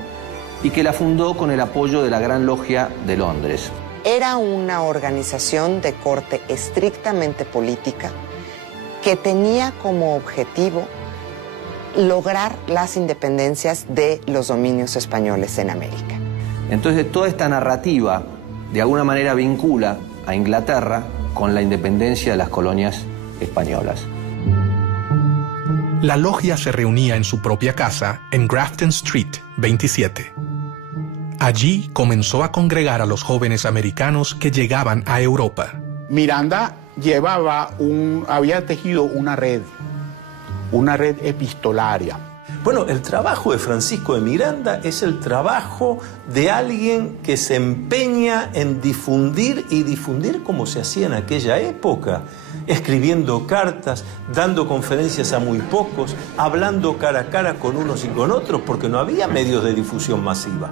y que la fundó con el apoyo de la Gran Logia de Londres. Era una organización de corte estrictamente política que tenía como objetivo lograr las independencias de los dominios españoles en América. Entonces toda esta narrativa de alguna manera vincula a Inglaterra con la independencia de las colonias españolas. La logia se reunía en su propia casa en Grafton Street 27. Allí comenzó a congregar a los jóvenes americanos que llegaban a Europa. Miranda había tejido una red epistolaria. Bueno, el trabajo de Francisco de Miranda es el trabajo de alguien que se empeña en difundir como se hacía en aquella época, escribiendo cartas, dando conferencias a muy pocos, hablando cara a cara con unos y con otros, porque no había medios de difusión masiva.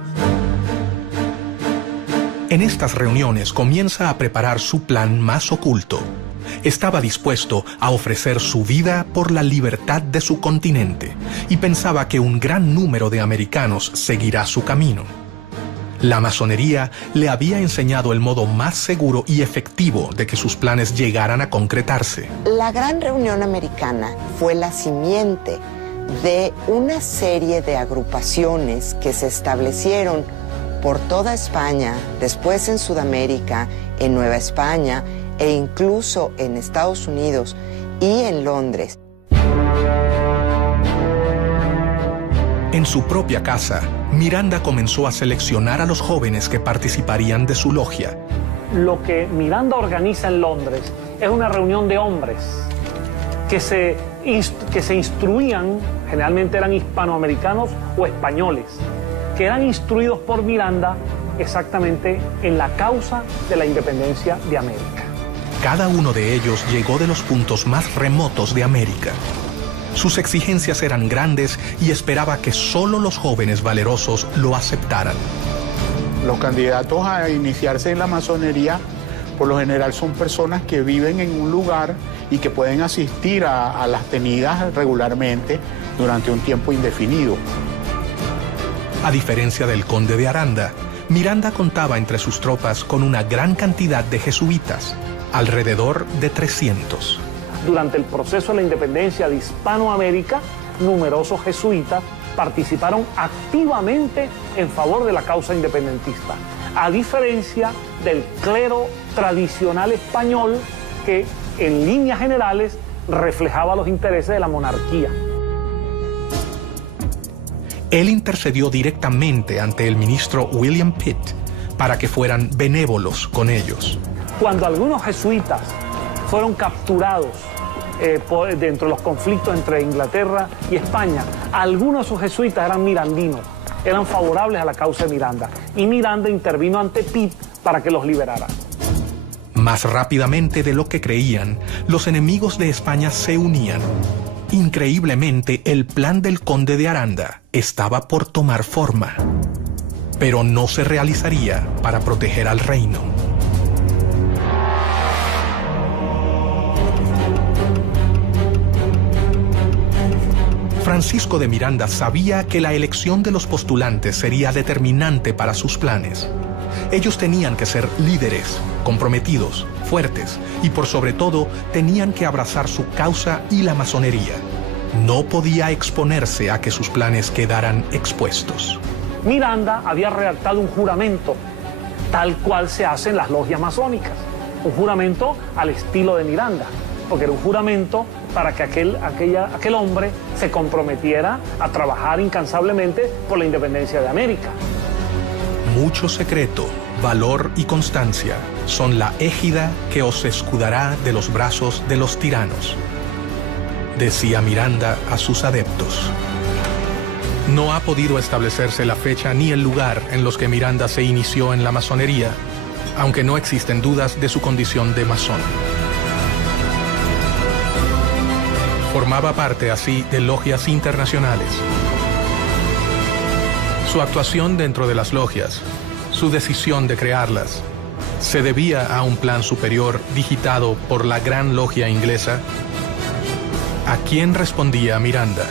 En estas reuniones comienza a preparar su plan más oculto. Estaba dispuesto a ofrecer su vida por la libertad de su continente y pensaba que un gran número de americanos seguirá su camino. La masonería le había enseñado el modo más seguro y efectivo de que sus planes llegaran a concretarse. La Gran Reunión Americana fue la simiente de una serie de agrupaciones que se establecieron por toda España, después en Sudamérica, en Nueva España e incluso en Estados Unidos y en Londres. En su propia casa, Miranda comenzó a seleccionar a los jóvenes que participarían de su logia. Lo que Miranda organiza en Londres es una reunión de hombres que se instruían, generalmente eran hispanoamericanos o españoles, que eran instruidos por Miranda exactamente en la causa de la independencia de América. Cada uno de ellos llegó de los puntos más remotos de América. Sus exigencias eran grandes y esperaba que solo los jóvenes valerosos lo aceptaran. Los candidatos a iniciarse en la masonería, por lo general, son personas que viven en un lugar y que pueden asistir a las tenidas regularmente durante un tiempo indefinido. A diferencia del conde de Aranda, Miranda contaba entre sus tropas con una gran cantidad de jesuitas, alrededor de 300. Durante el proceso de la independencia de Hispanoamérica, numerosos jesuitas participaron activamente en favor de la causa independentista, a diferencia del clero tradicional español que, en líneas generales, reflejaba los intereses de la monarquía. Él intercedió directamente ante el ministro William Pitt para que fueran benévolos con ellos. Cuando algunos jesuitas fueron capturados dentro de los conflictos entre Inglaterra y España, algunos de sus jesuitas eran mirandinos, eran favorables a la causa de Miranda, y Miranda intervino ante Pitt para que los liberara. Más rápidamente de lo que creían, los enemigos de España se unían. Increíblemente, el plan del conde de Aranda estaba por tomar forma, pero no se realizaría para proteger al reino. Francisco de Miranda sabía que la elección de los postulantes sería determinante para sus planes. Ellos tenían que ser líderes, comprometidos, fuertes y por sobre todo tenían que abrazar su causa y la masonería. No podía exponerse a que sus planes quedaran expuestos. Miranda había redactado un juramento, tal cual se hace en las logias masónicas. Un juramento al estilo de Miranda, porque era un juramento para que aquel hombre se comprometiera a trabajar incansablemente por la independencia de América. Mucho secreto, valor y constancia son la égida que os escudará de los brazos de los tiranos, decía Miranda a sus adeptos. No ha podido establecerse la fecha ni el lugar en los que Miranda se inició en la masonería, aunque no existen dudas de su condición de masón. Formaba parte así de logias internacionales. Su actuación dentro de las logias, su decisión de crearlas, se debía a un plan superior digitado por la Gran Logia Inglesa. ¿A quién respondía Miranda?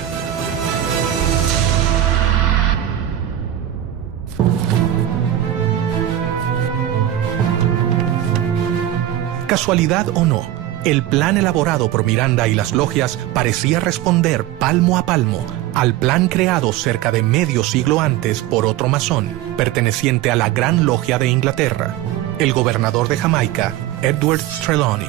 Casualidad o no, el plan elaborado por Miranda y las logias parecía responder palmo a palmo al plan creado cerca de medio siglo antes por otro masón, perteneciente a la Gran Logia de Inglaterra, el gobernador de Jamaica, Edward Trelawney.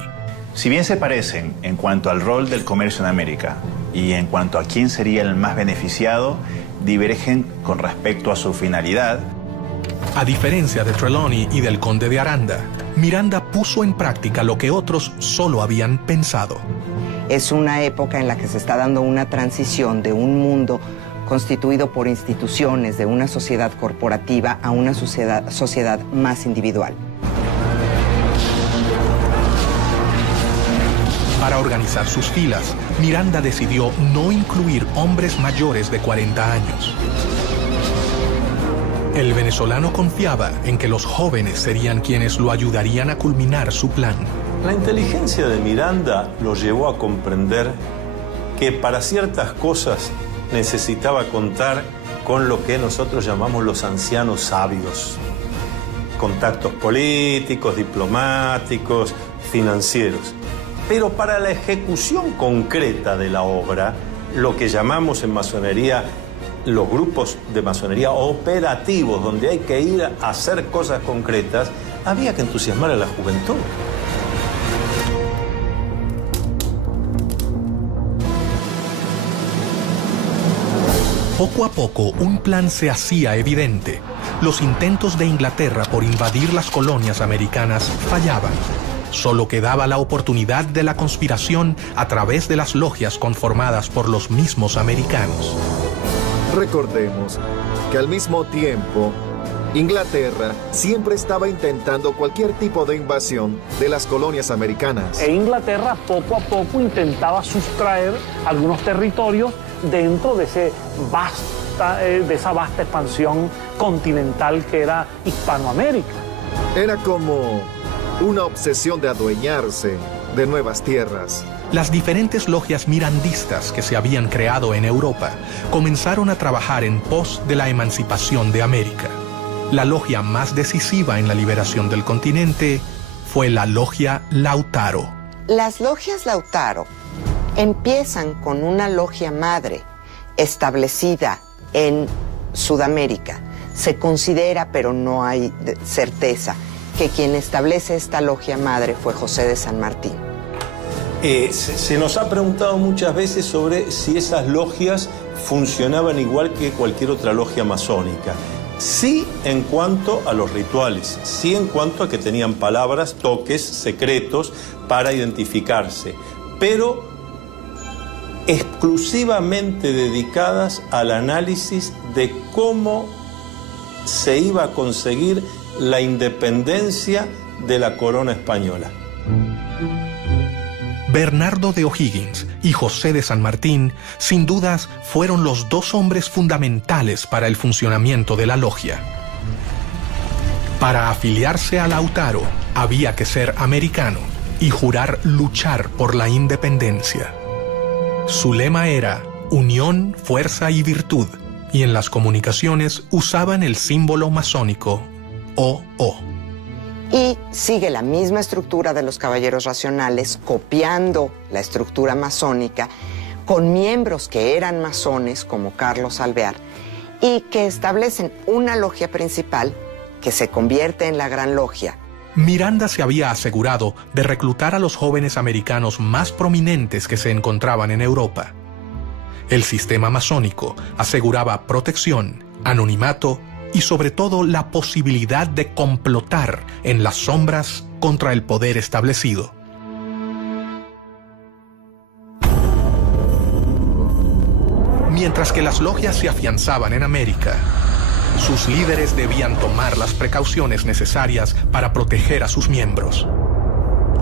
Si bien se parecen en cuanto al rol del comercio en América y en cuanto a quién sería el más beneficiado, divergen con respecto a su finalidad. A diferencia de Trelawney y del conde de Aranda, Miranda puso en práctica lo que otros solo habían pensado. Es una época en la que se está dando una transición de un mundo constituido por instituciones, de una sociedad corporativa a una sociedad más individual. Para organizar sus filas, Miranda decidió no incluir hombres mayores de 40 años. El venezolano confiaba en que los jóvenes serían quienes lo ayudarían a culminar su plan. La inteligencia de Miranda lo llevó a comprender que para ciertas cosas necesitaba contar con lo que nosotros llamamos los ancianos sabios. Contactos políticos, diplomáticos, financieros. Pero para la ejecución concreta de la obra, lo que llamamos en masonería los grupos de masonería operativos, donde hay que ir a hacer cosas concretas, había que entusiasmar a la juventud. Poco a poco, un plan se hacía evidente. Los intentos de Inglaterra por invadir las colonias americanas fallaban. Solo quedaba la oportunidad de la conspiración a través de las logias conformadas por los mismos americanos. Recordemos que al mismo tiempo, Inglaterra siempre estaba intentando cualquier tipo de invasión de las colonias americanas. E Inglaterra poco a poco intentaba sustraer algunos territorios dentro de esa vasta expansión continental que era Hispanoamérica. Era como una obsesión de adueñarse de nuevas tierras. Las diferentes logias mirandistas que se habían creado en Europa comenzaron a trabajar en pos de la emancipación de América. La logia más decisiva en la liberación del continente fue la logia Lautaro. Las logias Lautaro empiezan con una logia madre establecida en Sudamérica. Se considera, pero no hay certeza, que quien establece esta logia madre fue José de San Martín. Se nos ha preguntado muchas veces sobre si esas logias funcionaban igual que cualquier otra logia masónica. Sí en cuanto a los rituales, sí en cuanto a que tenían palabras, toques, secretos para identificarse, pero exclusivamente dedicadas al análisis de cómo se iba a conseguir la independencia de la corona española. Bernardo de O'Higgins y José de San Martín, sin dudas, fueron los dos hombres fundamentales para el funcionamiento de la logia. Para afiliarse a Lautaro, había que ser americano y jurar luchar por la independencia. Su lema era unión, fuerza y virtud, y en las comunicaciones usaban el símbolo masónico OO. Y sigue la misma estructura de los caballeros racionales, copiando la estructura masónica, con miembros que eran masones, como Carlos Alvear, y que establecen una logia principal que se convierte en la Gran Logia. Miranda se había asegurado de reclutar a los jóvenes americanos más prominentes que se encontraban en Europa. El sistema masónico aseguraba protección, anonimato y sobre todo la posibilidad de complotar en las sombras contra el poder establecido. Mientras que las logias se afianzaban en América, sus líderes debían tomar las precauciones necesarias para proteger a sus miembros.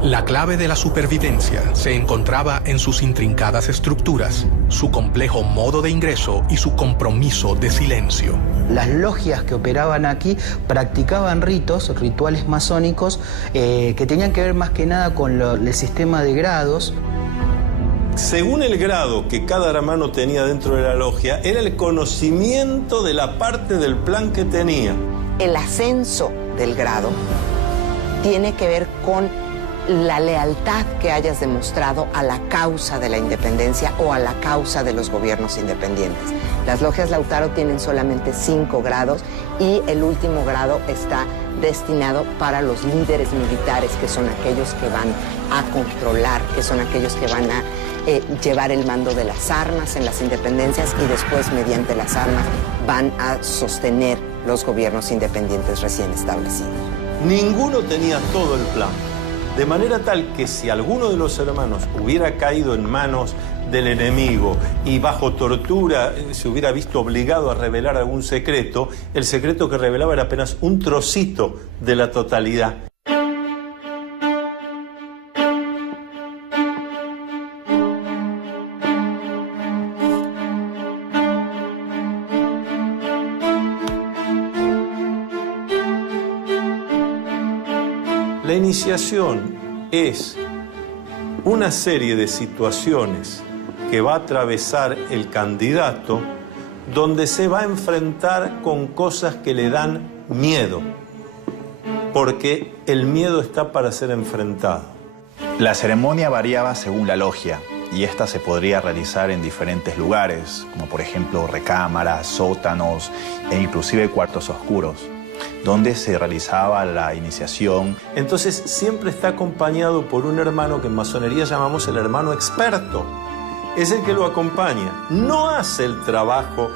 La clave de la supervivencia se encontraba en sus intrincadas estructuras, su complejo modo de ingreso y su compromiso de silencio. Las logias que operaban aquí practicaban rituales masónicos que tenían que ver más que nada con el sistema de grados. Según el grado que cada hermano tenía dentro de la logia, era el conocimiento de la parte del plan que tenía. El ascenso del grado tiene que ver con la lealtad que hayas demostrado a la causa de la independencia o a la causa de los gobiernos independientes. Las logias Lautaro tienen solamente 5 grados y el último grado está destinado para los líderes militares, que son aquellos que van a controlar, que son aquellos que van a llevar el mando de las armas en las independencias y después, mediante las armas, van a sostener los gobiernos independientes recién establecidos. Ninguno tenía todo el plan, de manera tal que si alguno de los hermanos hubiera caído en manos del enemigo y bajo tortura se hubiera visto obligado a revelar algún secreto, el secreto que revelaba era apenas un trocito de la totalidad. La iniciación es una serie de situaciones que va a atravesar el candidato, donde se va a enfrentar con cosas que le dan miedo, porque el miedo está para ser enfrentado. La ceremonia variaba según la logia, y esta se podría realizar en diferentes lugares, como por ejemplo recámaras, sótanos e inclusive cuartos oscuros, donde se realizaba la iniciación. Entonces siempre está acompañado por un hermano que en masonería llamamos el hermano experto. Es el que lo acompaña, no hace el trabajo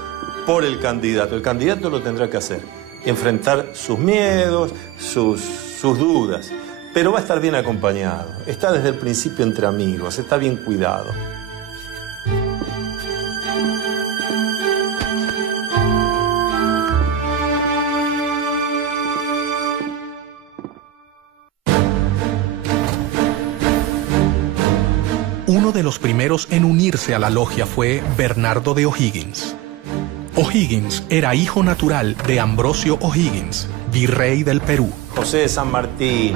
por el candidato lo tendrá que hacer, enfrentar sus miedos, sus dudas, pero va a estar bien acompañado, está desde el principio entre amigos, está bien cuidado. Uno de los primeros en unirse a la logia fue Bernardo de O'Higgins. O'Higgins era hijo natural de Ambrosio O'Higgins, virrey del Perú. José de San Martín,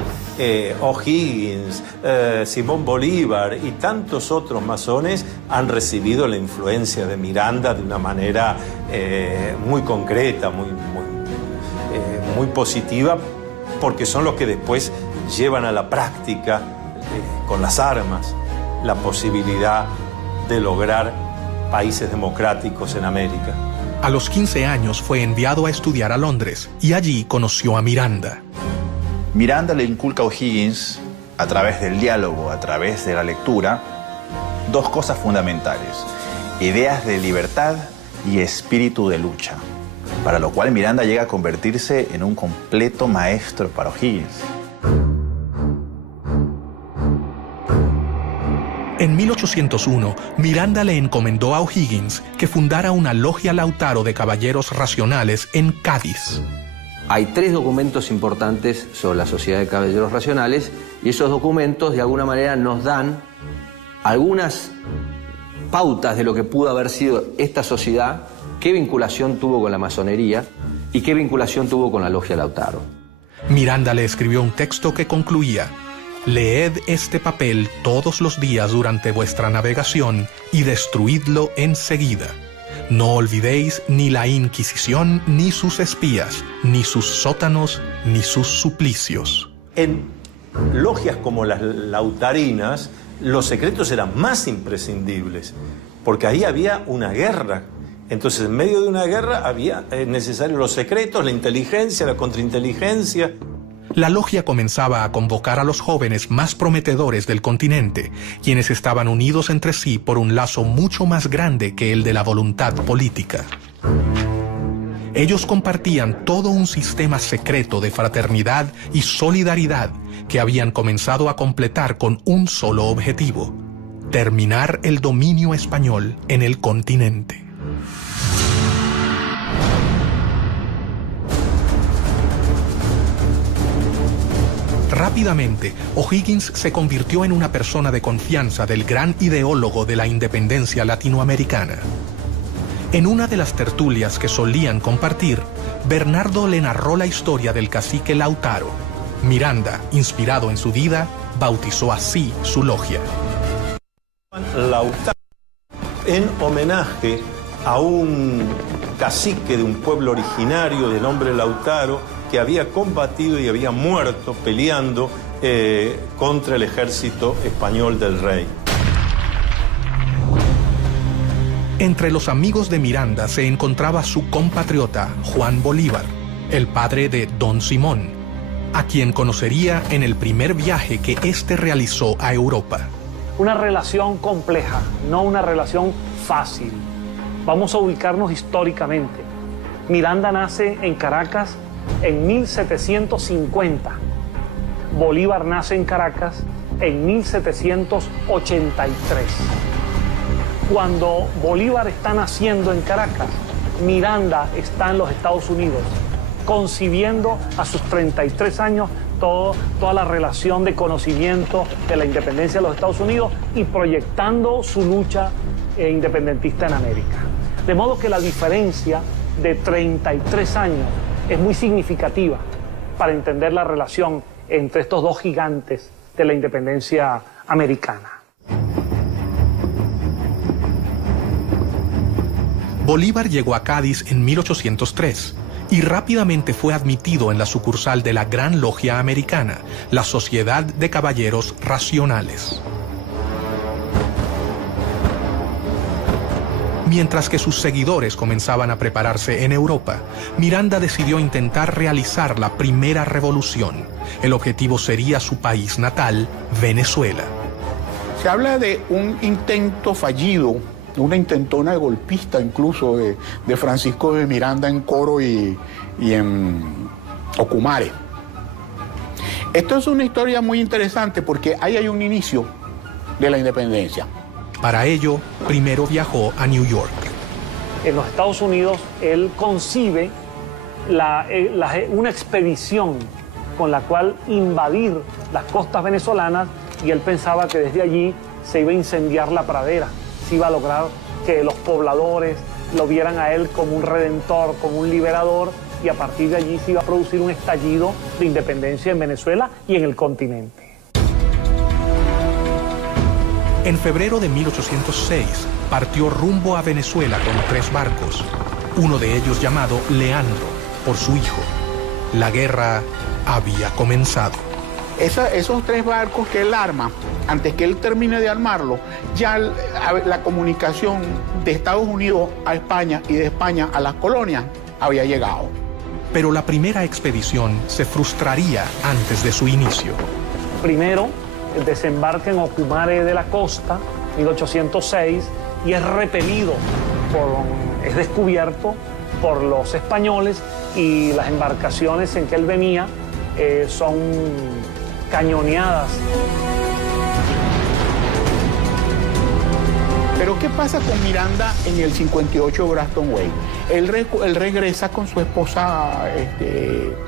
O'Higgins, Simón Bolívar y tantos otros masones han recibido la influencia de Miranda de una manera muy concreta, muy positiva, porque son los que después llevan a la práctica con las armas la posibilidad de lograr países democráticos en América. A los 15 años fue enviado a estudiar a Londres y allí conoció a Miranda. Miranda le inculca a O'Higgins, a través del diálogo, a través de la lectura, dos cosas fundamentales: ideas de libertad y espíritu de lucha, para lo cual Miranda llega a convertirse en un completo maestro para O'Higgins. En 1801, Miranda le encomendó a O'Higgins que fundara una logia Lautaro de caballeros racionales en Cádiz. Hay 3 documentos importantes sobre la Sociedad de Caballeros Racionales y esos documentos de alguna manera nos dan algunas pautas de lo que pudo haber sido esta sociedad, qué vinculación tuvo con la masonería y qué vinculación tuvo con la logia Lautaro. Miranda le escribió un texto que concluía: «Leed este papel todos los días durante vuestra navegación y destruidlo enseguida, No olvidéis ni la Inquisición, ni sus espías, ni sus sótanos, ni sus suplicios. En logias como las lautarinas, los secretos eran más imprescindibles, porque ahí había una guerra. Entonces, en medio de una guerra había necesarios los secretos, la inteligencia, la contrainteligencia. La logia comenzaba a convocar a los jóvenes más prometedores del continente, quienes estaban unidos entre sí por un lazo mucho más grande que el de la voluntad política. Ellos compartían todo un sistema secreto de fraternidad y solidaridad que habían comenzado a completar con un solo objetivo: terminar el dominio español en el continente. Rápidamente, O'Higgins se convirtió en una persona de confianza del gran ideólogo de la independencia latinoamericana. En una de las tertulias que solían compartir, Bernardo le narró la historia del cacique Lautaro. Miranda, inspirado en su vida, bautizó así su logia. Lautaro, en homenaje a un cacique de un pueblo originario de nombre Lautaro, que había combatido y había muerto peleando contra el ejército español del rey. Entre los amigos de Miranda se encontraba su compatriota Juan Bolívar, el padre de Don Simón, a quien conocería en el primer viaje que éste realizó a Europa. Una relación compleja, no una relación fácil. Vamos a ubicarnos históricamente. Miranda nace en Caracas en 1750. Bolívar nace en Caracas en 1783. Cuando Bolívar está naciendo en Caracas, Miranda está en los Estados Unidos, concibiendo a sus 33 años toda la relación de conocimiento de la independencia de los Estados Unidos y proyectando su lucha independentista en América. De modo que la diferencia de 33 años es muy significativa para entender la relación entre estos dos gigantes de la independencia americana. Bolívar llegó a Cádiz en 1803 y rápidamente fue admitido en la sucursal de la Gran Logia Americana, la Sociedad de Caballeros Racionales. Mientras que sus seguidores comenzaban a prepararse en Europa, Miranda decidió intentar realizar la primera revolución. El objetivo sería su país natal, Venezuela. Se habla de un intento fallido, una intentona golpista incluso de Francisco de Miranda en Coro y en Ocumare. Esto es una historia muy interesante porque ahí hay un inicio de la independencia. Para ello, primero viajó a New York. En los Estados Unidos, él concibe una expedición con la cual invadir las costas venezolanas y él pensaba que desde allí se iba a incendiar la pradera, se iba a lograr que los pobladores lo vieran a él como un redentor, como un liberador y a partir de allí se iba a producir un estallido de independencia en Venezuela y en el continente. En febrero de 1806 partió rumbo a Venezuela con 3 barcos, uno de ellos llamado Leandro, por su hijo. La guerra había comenzado. Esos 3 barcos que él arma, antes que él termine de armarlo, ya la comunicación de Estados Unidos a España y de España a las colonias había llegado. Pero la primera expedición se frustraría antes de su inicio. Primero, desembarca en Ocumare de la Costa, 1806, y es repelido, es descubierto por los españoles y las embarcaciones en que él venía son cañoneadas. Pero ¿qué pasa con Miranda en el 58 Grafton Way? Él regresa con su esposa,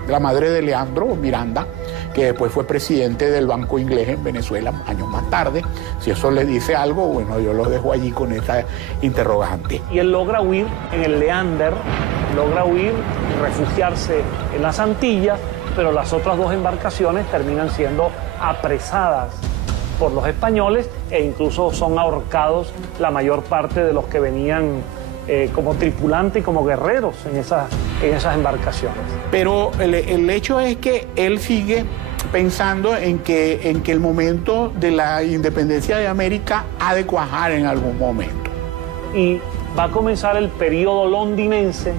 la madre de Leandro, Miranda, que después fue presidente del Banco Inglés en Venezuela años más tarde. Si eso le dice algo, bueno, yo lo dejo allí con esa interrogante. Y él logra huir en el Leander, logra huir y refugiarse en las Antillas, pero las otras 2 embarcaciones terminan siendo apresadas por los españoles e incluso son ahorcados la mayor parte de los que venían como tripulante y como guerreros en esas embarcaciones. Pero el hecho es que él sigue pensando en que el momento de la independencia de América ha de cuajar en algún momento. Y va a comenzar el periodo londinense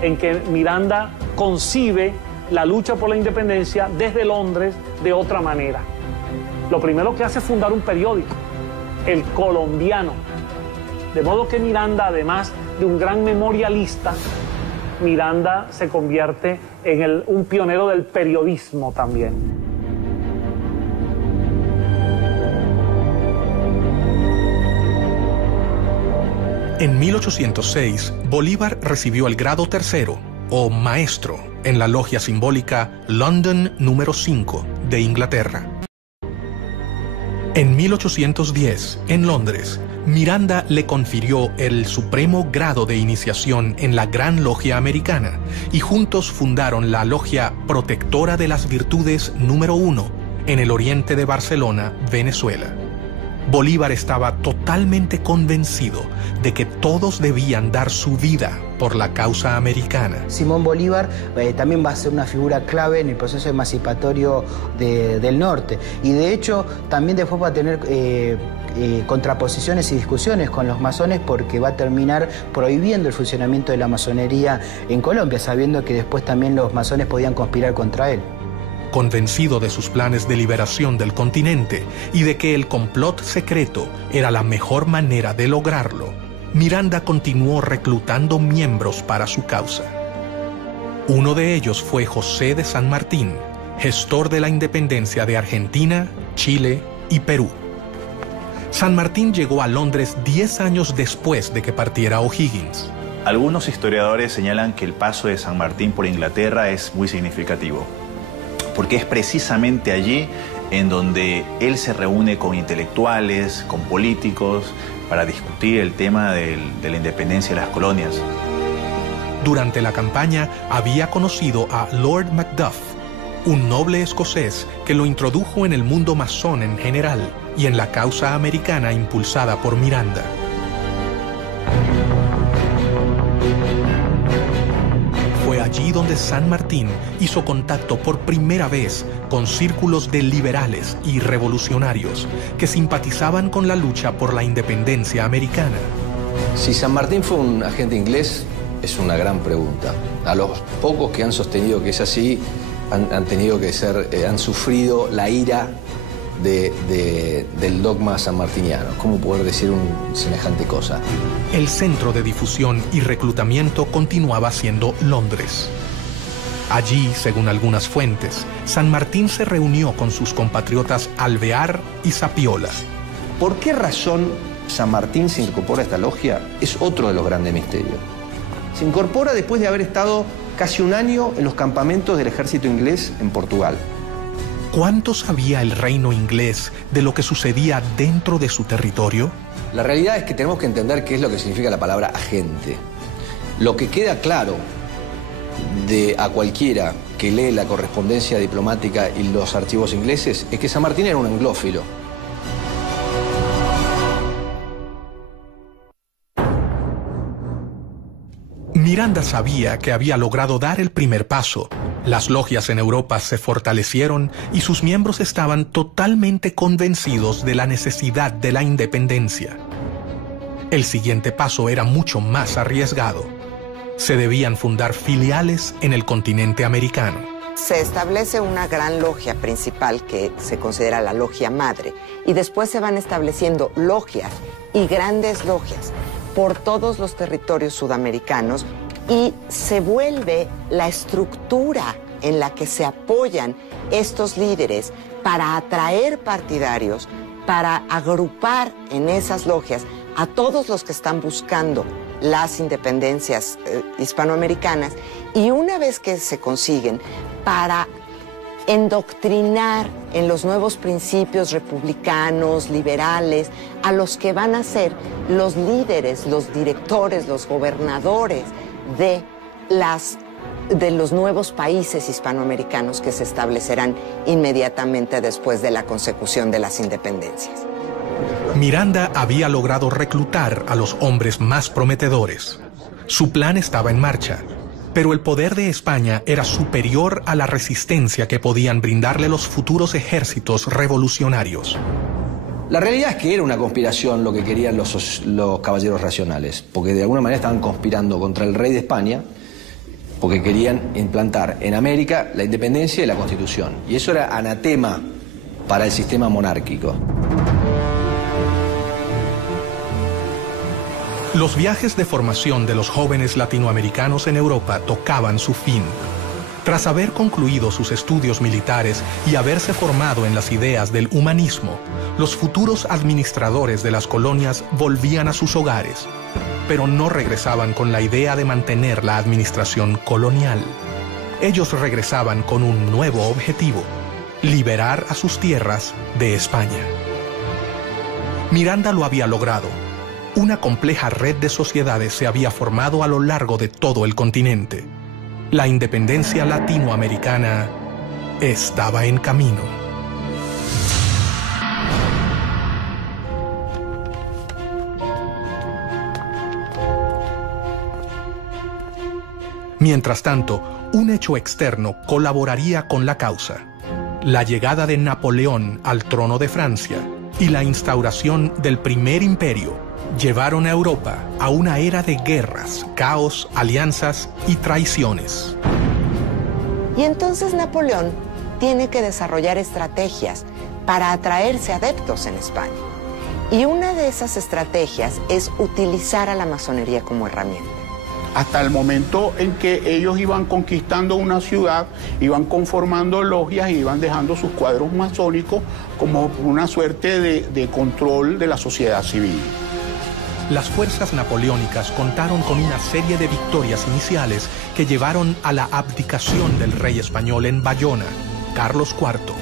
en que Miranda concibe la lucha por la independencia desde Londres de otra manera. Lo primero que hace es fundar un periódico, El Colombiano. De modo que Miranda, además de un gran memorialista, Miranda se convierte en un pionero del periodismo también. En 1806, Bolívar recibió el grado tercero, o maestro, en la logia simbólica London número 5 de Inglaterra. En 1810, en Londres, Miranda le confirió el supremo grado de iniciación en la Gran Logia Americana y juntos fundaron la Logia Protectora de las Virtudes número 1 en el oriente de Barcelona, Venezuela. Bolívar estaba totalmente convencido de que todos debían dar su vida por la causa americana. Simón Bolívar también va a ser una figura clave en el proceso emancipatorio del norte y de hecho también después va a tener contraposiciones y discusiones con los masones porque va a terminar prohibiendo el funcionamiento de la masonería en Colombia, sabiendo que después también los masones podían conspirar contra él. Convencido de sus planes de liberación del continente y de que el complot secreto era la mejor manera de lograrlo, Miranda continuó reclutando miembros para su causa. Uno de ellos fue José de San Martín, gestor de la independencia de Argentina, Chile y Perú. San Martín llegó a Londres 10 años después de que partiera O'Higgins. Algunos historiadores señalan que el paso de San Martín por Inglaterra es muy significativo, porque es precisamente allí en donde él se reúne con intelectuales, con políticos, para discutir el tema de la independencia de las colonias. Durante la campaña había conocido a Lord Macduff, un noble escocés que lo introdujo en el mundo masón en general y en la causa americana impulsada por Miranda. Fue allí donde San Martín hizo contacto por primera vez con círculos de liberales y revolucionarios que simpatizaban con la lucha por la independencia americana. Si San Martín fue un agente inglés, es una gran pregunta. A los pocos que han sostenido que es así, han sufrido la ira del dogma sanmartiniano. ¿Cómo poder decir semejante cosa? El centro de difusión y reclutamiento continuaba siendo Londres. Allí, según algunas fuentes, San Martín se reunió con sus compatriotas Alvear y Zapiola. ¿Por qué razón San Martín se incorpora a esta logia? Es otro de los grandes misterios. Se incorpora después de haber estado casi un año en los campamentos del ejército inglés en Portugal. ¿Cuánto sabía el reino inglés de lo que sucedía dentro de su territorio? La realidad es que tenemos que entender qué es lo que significa la palabra agente. Lo que queda claro a cualquiera que lee la correspondencia diplomática y los archivos ingleses es que San Martín era un anglófilo. Miranda sabía que había logrado dar el primer paso. Las logias en Europa se fortalecieron y sus miembros estaban totalmente convencidos de la necesidad de la independencia. El siguiente paso era mucho más arriesgado. Se debían fundar filiales en el continente americano. Se establece una gran logia principal que se considera la logia madre y después se van estableciendo logias y grandes logias por todos los territorios sudamericanos y se vuelve la estructura en la que se apoyan estos líderes para atraer partidarios, para agrupar en esas logias a todos los que están buscando las independencias hispanoamericanas y una vez que se consiguen, para endoctrinar en los nuevos principios republicanos, liberales, a los que van a ser los líderes, los directores, los gobernadores de los nuevos países hispanoamericanos que se establecerán inmediatamente después de la consecución de las independencias. Miranda había logrado reclutar a los hombres más prometedores. Su plan estaba en marcha, pero el poder de España era superior a la resistencia que podían brindarle los futuros ejércitos revolucionarios. La realidad es que era una conspiración lo que querían los caballeros racionales, porque de alguna manera estaban conspirando contra el rey de España, porque querían implantar en América la independencia y la Constitución. Y eso era anatema para el sistema monárquico. Los viajes de formación de los jóvenes latinoamericanos en Europa tocaban su fin. Tras haber concluido sus estudios militares y haberse formado en las ideas del humanismo, los futuros administradores de las colonias volvían a sus hogares, pero no regresaban con la idea de mantener la administración colonial. Ellos regresaban con un nuevo objetivo: liberar a sus tierras de España. Miranda lo había logrado. Una compleja red de sociedades se había formado a lo largo de todo el continente. La independencia latinoamericana estaba en camino. Mientras tanto, un hecho externo colaboraría con la causa: la llegada de Napoleón al trono de Francia y la instauración del Primer Imperio llevaron a Europa a una era de guerras, caos, alianzas y traiciones. Y entonces Napoleón tiene que desarrollar estrategias para atraerse adeptos en España. Y una de esas estrategias es utilizar a la masonería como herramienta. Hasta el momento en que ellos iban conquistando una ciudad, iban conformando logias y iban dejando sus cuadros masónicos como una suerte de control de la sociedad civil. Las fuerzas napoleónicas contaron con una serie de victorias iniciales que llevaron a la abdicación del rey español en Bayona, Carlos IV,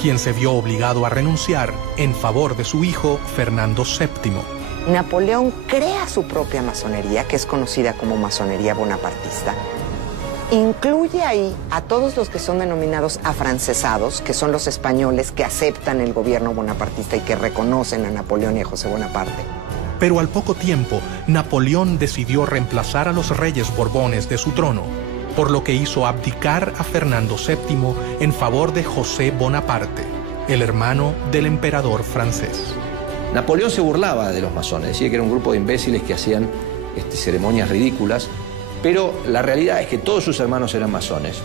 quien se vio obligado a renunciar en favor de su hijo Fernando VII. Napoleón crea su propia masonería, que es conocida como masonería bonapartista. Incluye ahí a todos los que son denominados afrancesados, que son los españoles que aceptan el gobierno bonapartista y que reconocen a Napoleón y a José Bonaparte. Pero al poco tiempo, Napoleón decidió reemplazar a los reyes borbones de su trono, por lo que hizo abdicar a Fernando VII en favor de José Bonaparte, el hermano del emperador francés. Napoleón se burlaba de los masones, decía que era un grupo de imbéciles que hacían ceremonias ridículas, pero la realidad es que todos sus hermanos eran masones.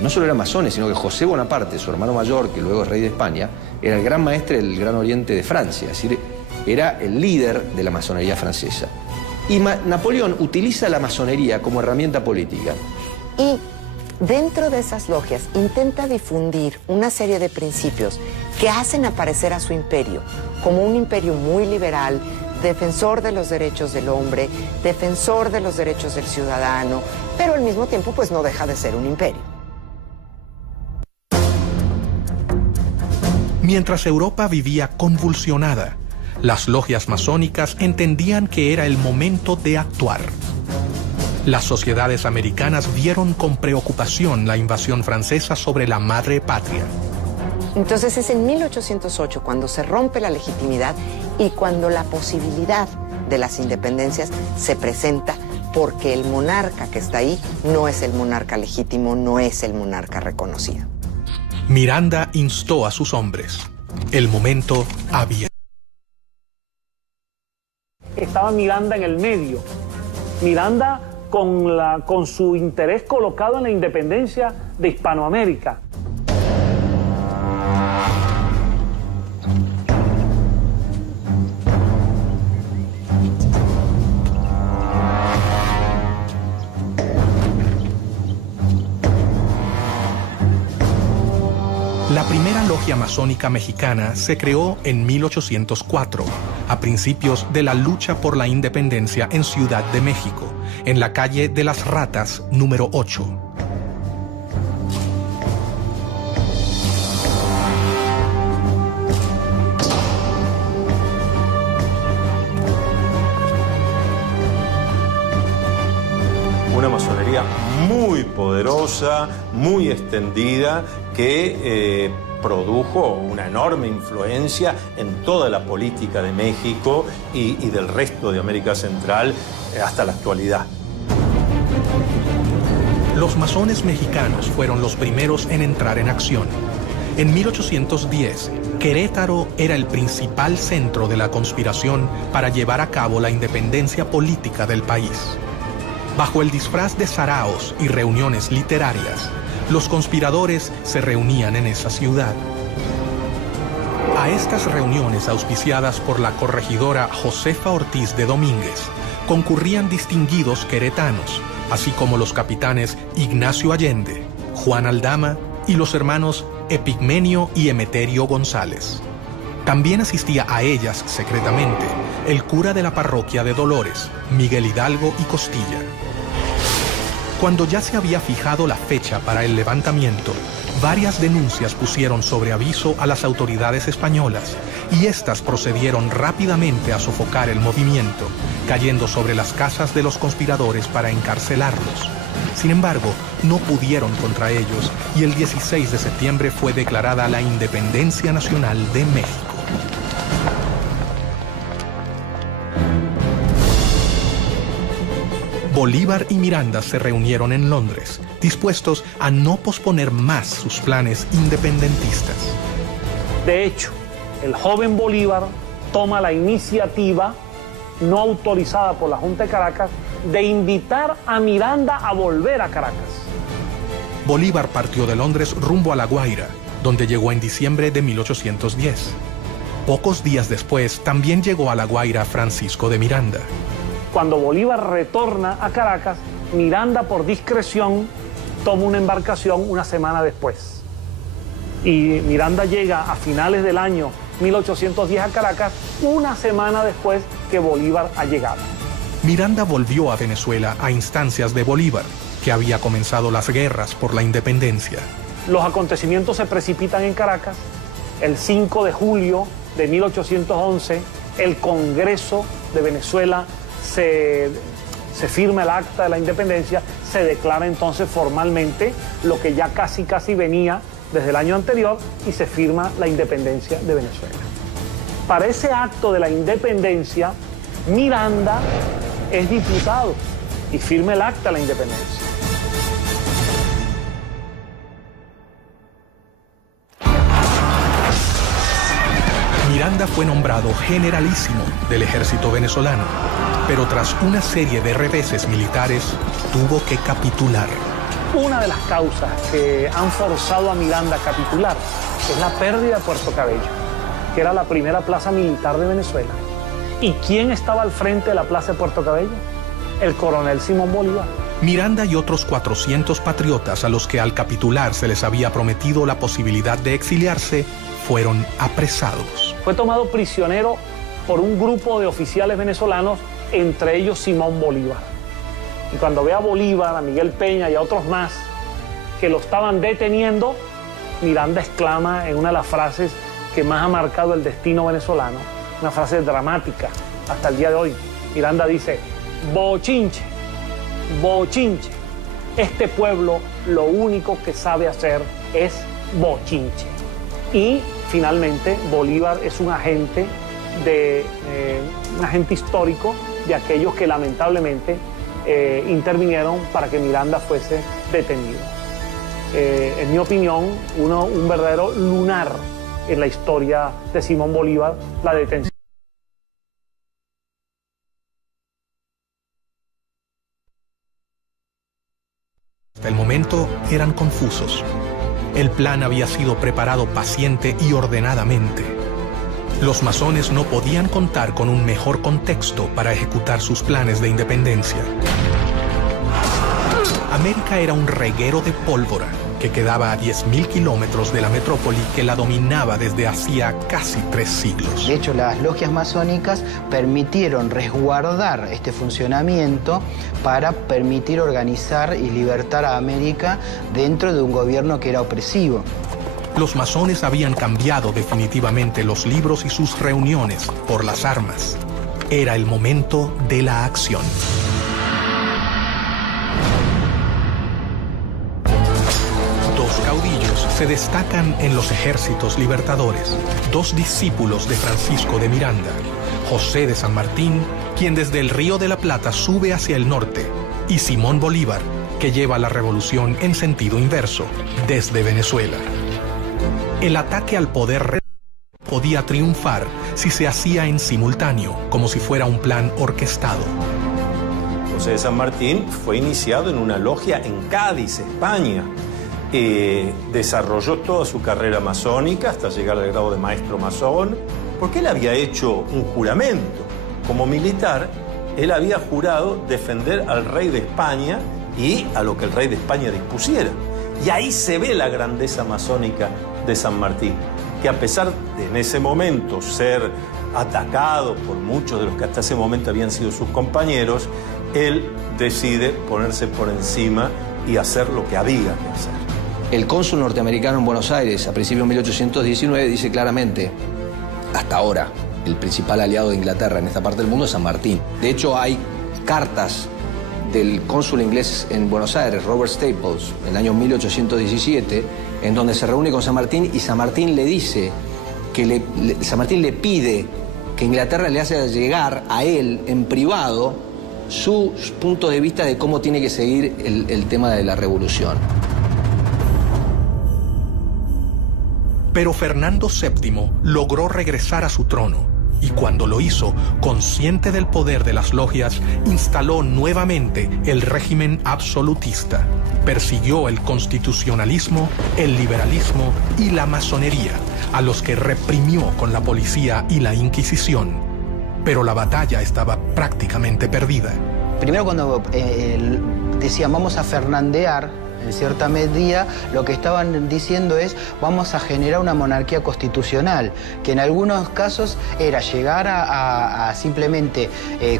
No solo eran masones, sino que José Bonaparte, su hermano mayor, que luego es rey de España, era el gran maestre del Gran Oriente de Francia, es decir, era el líder de la masonería francesa. Y Napoleón utiliza la masonería como herramienta política. Y dentro de esas logias intenta difundir una serie de principios que hacen aparecer a su imperio como un imperio muy liberal, defensor de los derechos del hombre, defensor de los derechos del ciudadano, pero al mismo tiempo pues no deja de ser un imperio. Mientras Europa vivía convulsionada, las logias masónicas entendían que era el momento de actuar. Las sociedades americanas vieron con preocupación la invasión francesa sobre la madre patria. Entonces es en 1808 cuando se rompe la legitimidad y cuando la posibilidad de las independencias se presenta, porque el monarca que está ahí no es el monarca legítimo, no es el monarca reconocido. Miranda instó a sus hombres. El momento había. Estaba Miranda en el medio. Miranda con su interés colocado en la independencia de Hispanoamérica. La primera logia masónica mexicana se creó en 1804, a principios de la lucha por la independencia en Ciudad de México, en la calle de las Ratas, número 8. Una masonería muy poderosa, muy extendida, que produjo una enorme influencia en toda la política de México y del resto de América Central hasta la actualidad. Los masones mexicanos fueron los primeros en entrar en acción. En 1810, Querétaro era el principal centro de la conspiración para llevar a cabo la independencia política del país. Bajo el disfraz de saraos y reuniones literarias, los conspiradores se reunían en esa ciudad. A estas reuniones auspiciadas por la corregidora Josefa Ortiz de Domínguez, concurrían distinguidos queretanos, así como los capitanes Ignacio Allende, Juan Aldama y los hermanos Epigmenio y Emeterio González. También asistía a ellas secretamente el cura de la parroquia de Dolores, Miguel Hidalgo y Costilla. Cuando ya se había fijado la fecha para el levantamiento, varias denuncias pusieron sobre aviso a las autoridades españolas y éstas procedieron rápidamente a sofocar el movimiento, cayendo sobre las casas de los conspiradores para encarcelarlos. Sin embargo, no pudieron contra ellos y el 16 de septiembre fue declarada la Independencia Nacional de México. Bolívar y Miranda se reunieron en Londres, dispuestos a no posponer más sus planes independentistas. De hecho, el joven Bolívar toma la iniciativa, no autorizada por la Junta de Caracas, de invitar a Miranda a volver a Caracas. Bolívar partió de Londres rumbo a La Guaira, donde llegó en diciembre de 1810. Pocos días después, también llegó a La Guaira Francisco de Miranda. Cuando Bolívar retorna a Caracas, Miranda, por discreción, toma una embarcación una semana después. Y Miranda llega a finales del año 1810 a Caracas, una semana después que Bolívar ha llegado. Miranda volvió a Venezuela a instancias de Bolívar, que había comenzado las guerras por la independencia. Los acontecimientos se precipitan en Caracas. El 5 de julio de 1811, el Congreso de Venezuela se firma el acta de la independencia, se declara entonces formalmente lo que ya casi venía desde el año anterior y se firma la independencia de Venezuela. Para ese acto de la independencia, Miranda es diputado y firma el acta de la independencia. Miranda fue nombrado generalísimo del ejército venezolano, pero tras una serie de reveses militares, tuvo que capitular. Una de las causas que han forzado a Miranda a capitular es la pérdida de Puerto Cabello, que era la primera plaza militar de Venezuela. ¿Y quién estaba al frente de la plaza de Puerto Cabello? El coronel Simón Bolívar. Miranda y otros 400 patriotas a los que al capitular se les había prometido la posibilidad de exiliarse, fueron apresados. Fue tomado prisionero por un grupo de oficiales venezolanos, entre ellos Simón Bolívar. Y cuando ve a Bolívar, a Miguel Peña y a otros más que lo estaban deteniendo, Miranda exclama en una de las frases que más ha marcado el destino venezolano, una frase dramática hasta el día de hoy. Miranda dice: bochinche, bochinche. Este pueblo lo único que sabe hacer es bochinche. Y finalmente Bolívar es un agente histórico de aquellos que lamentablemente intervinieron para que Miranda fuese detenido. En mi opinión, un verdadero lunar en la historia de Simón Bolívar, la detención. Hasta el momento eran confusos. El plan había sido preparado paciente y ordenadamente. Los masones no podían contar con un mejor contexto para ejecutar sus planes de independencia. América era un reguero de pólvora que quedaba a 10.000 kilómetros de la metrópoli que la dominaba desde hacía casi 3 siglos. De hecho, las logias masónicas permitieron resguardar este funcionamiento para permitir organizar y libertar a América dentro de un gobierno que era opresivo. Los masones habían cambiado definitivamente los libros y sus reuniones por las armas. Era el momento de la acción. caudillos se destacan en los ejércitos libertadores, dos discípulos de Francisco de Miranda, José de San Martín, quien desde el Río de la Plata sube hacia el norte, y Simón Bolívar, que lleva la revolución en sentido inverso, desde Venezuela. El ataque al poder podía triunfar si se hacía en simultáneo, como si fuera un plan orquestado. José de San Martín fue iniciado en una logia en Cádiz, España. Desarrolló toda su carrera masónica hasta llegar al grado de maestro masón, porque él había hecho un juramento. Como militar, él había jurado defender al rey de España y a lo que el rey de España dispusiera. Y ahí se ve la grandeza masónica de San Martín, que a pesar de en ese momento ser atacado por muchos de los que hasta ese momento habían sido sus compañeros, él decide ponerse por encima y hacer lo que había que hacer. El cónsul norteamericano en Buenos Aires, a principios de 1819, dice claramente, hasta ahora, el principal aliado de Inglaterra en esta parte del mundo es San Martín. De hecho, hay cartas del cónsul inglés en Buenos Aires, Robert Staples, en el año 1817, en donde se reúne con San Martín y San Martín le dice que San Martín le pide que Inglaterra le haga llegar a él en privado sus puntos de vista de cómo tiene que seguir el tema de la revolución. Pero Fernando VII logró regresar a su trono y cuando lo hizo, consciente del poder de las logias, instaló nuevamente el régimen absolutista. Persiguió el constitucionalismo, el liberalismo y la masonería, a los que reprimió con la policía y la Inquisición. Pero la batalla estaba prácticamente perdida. Primero, cuando decían vamos a fernandear, en cierta medida lo que estaban diciendo es vamos a generar una monarquía constitucional, que en algunos casos era llegar a simplemente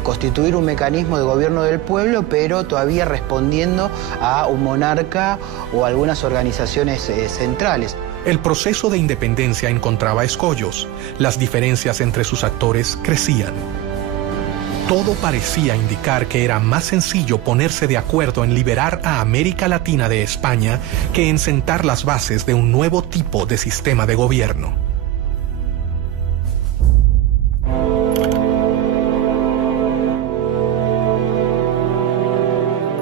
constituir un mecanismo de gobierno del pueblo, pero todavía respondiendo a un monarca o algunas organizaciones centrales. El proceso de independencia encontraba escollos. Las diferencias entre sus actores crecían. Todo parecía indicar que era más sencillo ponerse de acuerdo en liberar a América Latina de España que en sentar las bases de un nuevo tipo de sistema de gobierno.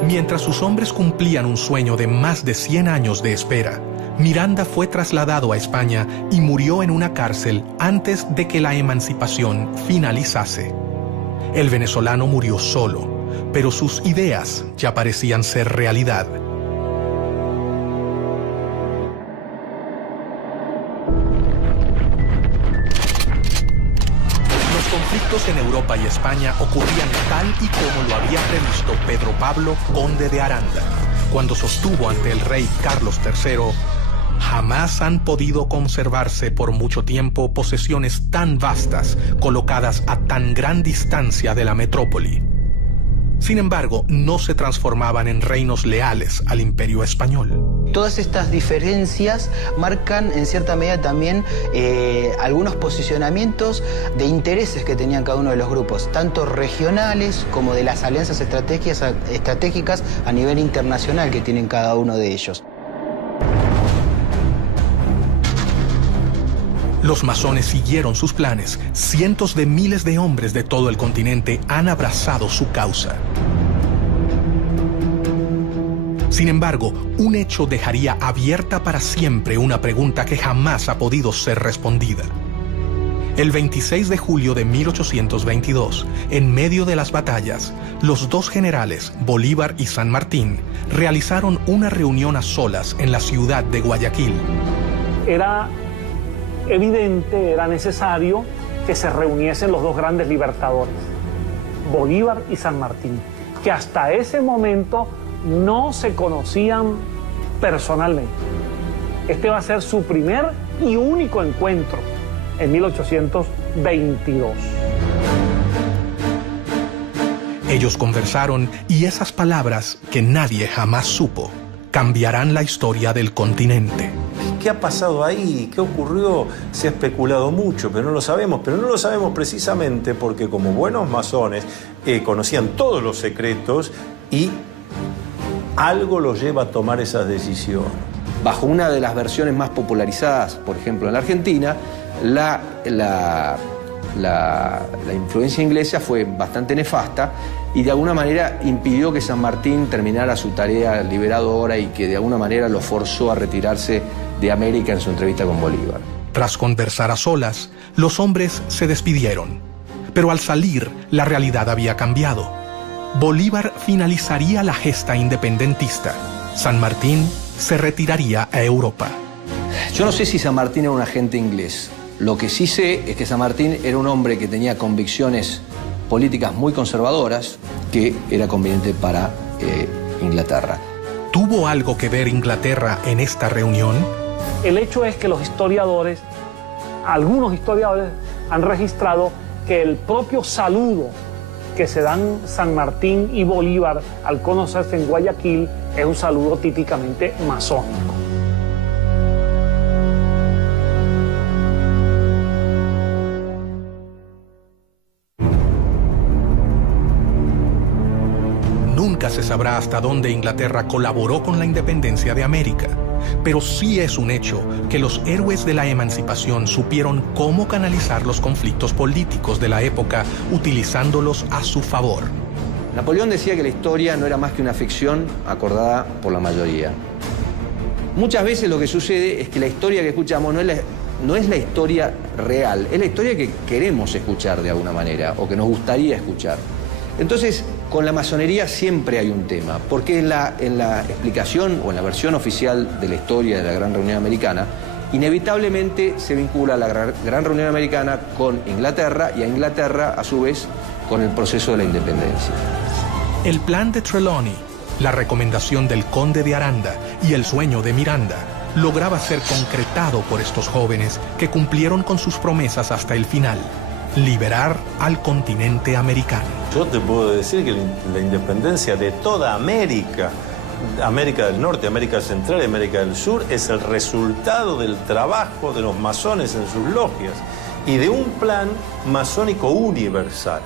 Mientras sus hombres cumplían un sueño de más de 100 años de espera, Miranda fue trasladado a España y murió en una cárcel antes de que la emancipación finalizase. El venezolano murió solo, pero sus ideas ya parecían ser realidad. Los conflictos en Europa y España ocurrían tal y como lo había previsto Pedro Pablo, conde de Aranda, cuando sostuvo ante el rey Carlos III: jamás han podido conservarse por mucho tiempo posesiones tan vastas, colocadas a tan gran distancia de la metrópoli. Sin embargo, no se transformaban en reinos leales al imperio español. Todas estas diferencias marcan en cierta medida también algunos posicionamientos de intereses que tenían cada uno de los grupos, tanto regionales como de las alianzas estratégicas a nivel internacional que tienen cada uno de ellos. Los masones siguieron sus planes. Cientos de miles de hombres de todo el continente han abrazado su causa. Sin embargo, un hecho dejaría abierta para siempre una pregunta que jamás ha podido ser respondida. El 26 de julio de 1822, en medio de las batallas, los dos generales, Bolívar y San Martín, realizaron una reunión a solas en la ciudad de Guayaquil. Era evidente, era necesario que se reuniesen los dos grandes libertadores, Bolívar y San Martín, que hasta ese momento no se conocían personalmente. Este va a ser su primer y único encuentro en 1822. Ellos conversaron y esas palabras, que nadie jamás supo, cambiarán la historia del continente. ¿Qué ha pasado ahí? ¿Qué ocurrió? Se ha especulado mucho, pero no lo sabemos. Pero no lo sabemos precisamente porque como buenos masones conocían todos los secretos y algo los lleva a tomar esas decisiones. Bajo una de las versiones más popularizadas, por ejemplo, en la Argentina, la influencia inglesa fue bastante nefasta y de alguna manera impidió que San Martín terminara su tarea liberadora y que de alguna manera lo forzó a retirarse de América en su entrevista con Bolívar. Tras conversar a solas, los hombres se despidieron. Pero al salir, la realidad había cambiado. Bolívar finalizaría la gesta independentista. San Martín se retiraría a Europa. Yo no sé si San Martín era un agente inglés. Lo que sí sé es que San Martín era un hombre que tenía convicciones políticas muy conservadoras que era conveniente para Inglaterra. ¿Tuvo algo que ver Inglaterra en esta reunión? El hecho es que los historiadores, algunos historiadores, han registrado que el propio saludo que se dan San Martín y Bolívar al conocerse en Guayaquil es un saludo típicamente masónico. Nunca se sabrá hasta dónde Inglaterra colaboró con la independencia de América, pero sí es un hecho que los héroes de la emancipación supieron cómo canalizar los conflictos políticos de la época utilizándolos a su favor. Napoleón decía que la historia no era más que una ficción acordada por la mayoría. Muchas veces lo que sucede es que la historia que escuchamos no es la historia real, es la historia que queremos escuchar de alguna manera o que nos gustaría escuchar. Entonces, con la masonería siempre hay un tema, porque en la explicación o en la versión oficial de la historia de la Gran Reunión Americana, inevitablemente se vincula la Gran Reunión Americana con Inglaterra y a Inglaterra, a su vez, con el proceso de la independencia. El plan de Trelawney, la recomendación del conde de Aranda y el sueño de Miranda lograba ser concretado por estos jóvenes que cumplieron con sus promesas hasta el final: liberar al continente americano. Yo te puedo decir que la independencia de toda América, América del Norte, América Central y América del Sur, es el resultado del trabajo de los masones en sus logias y de un plan masónico universal.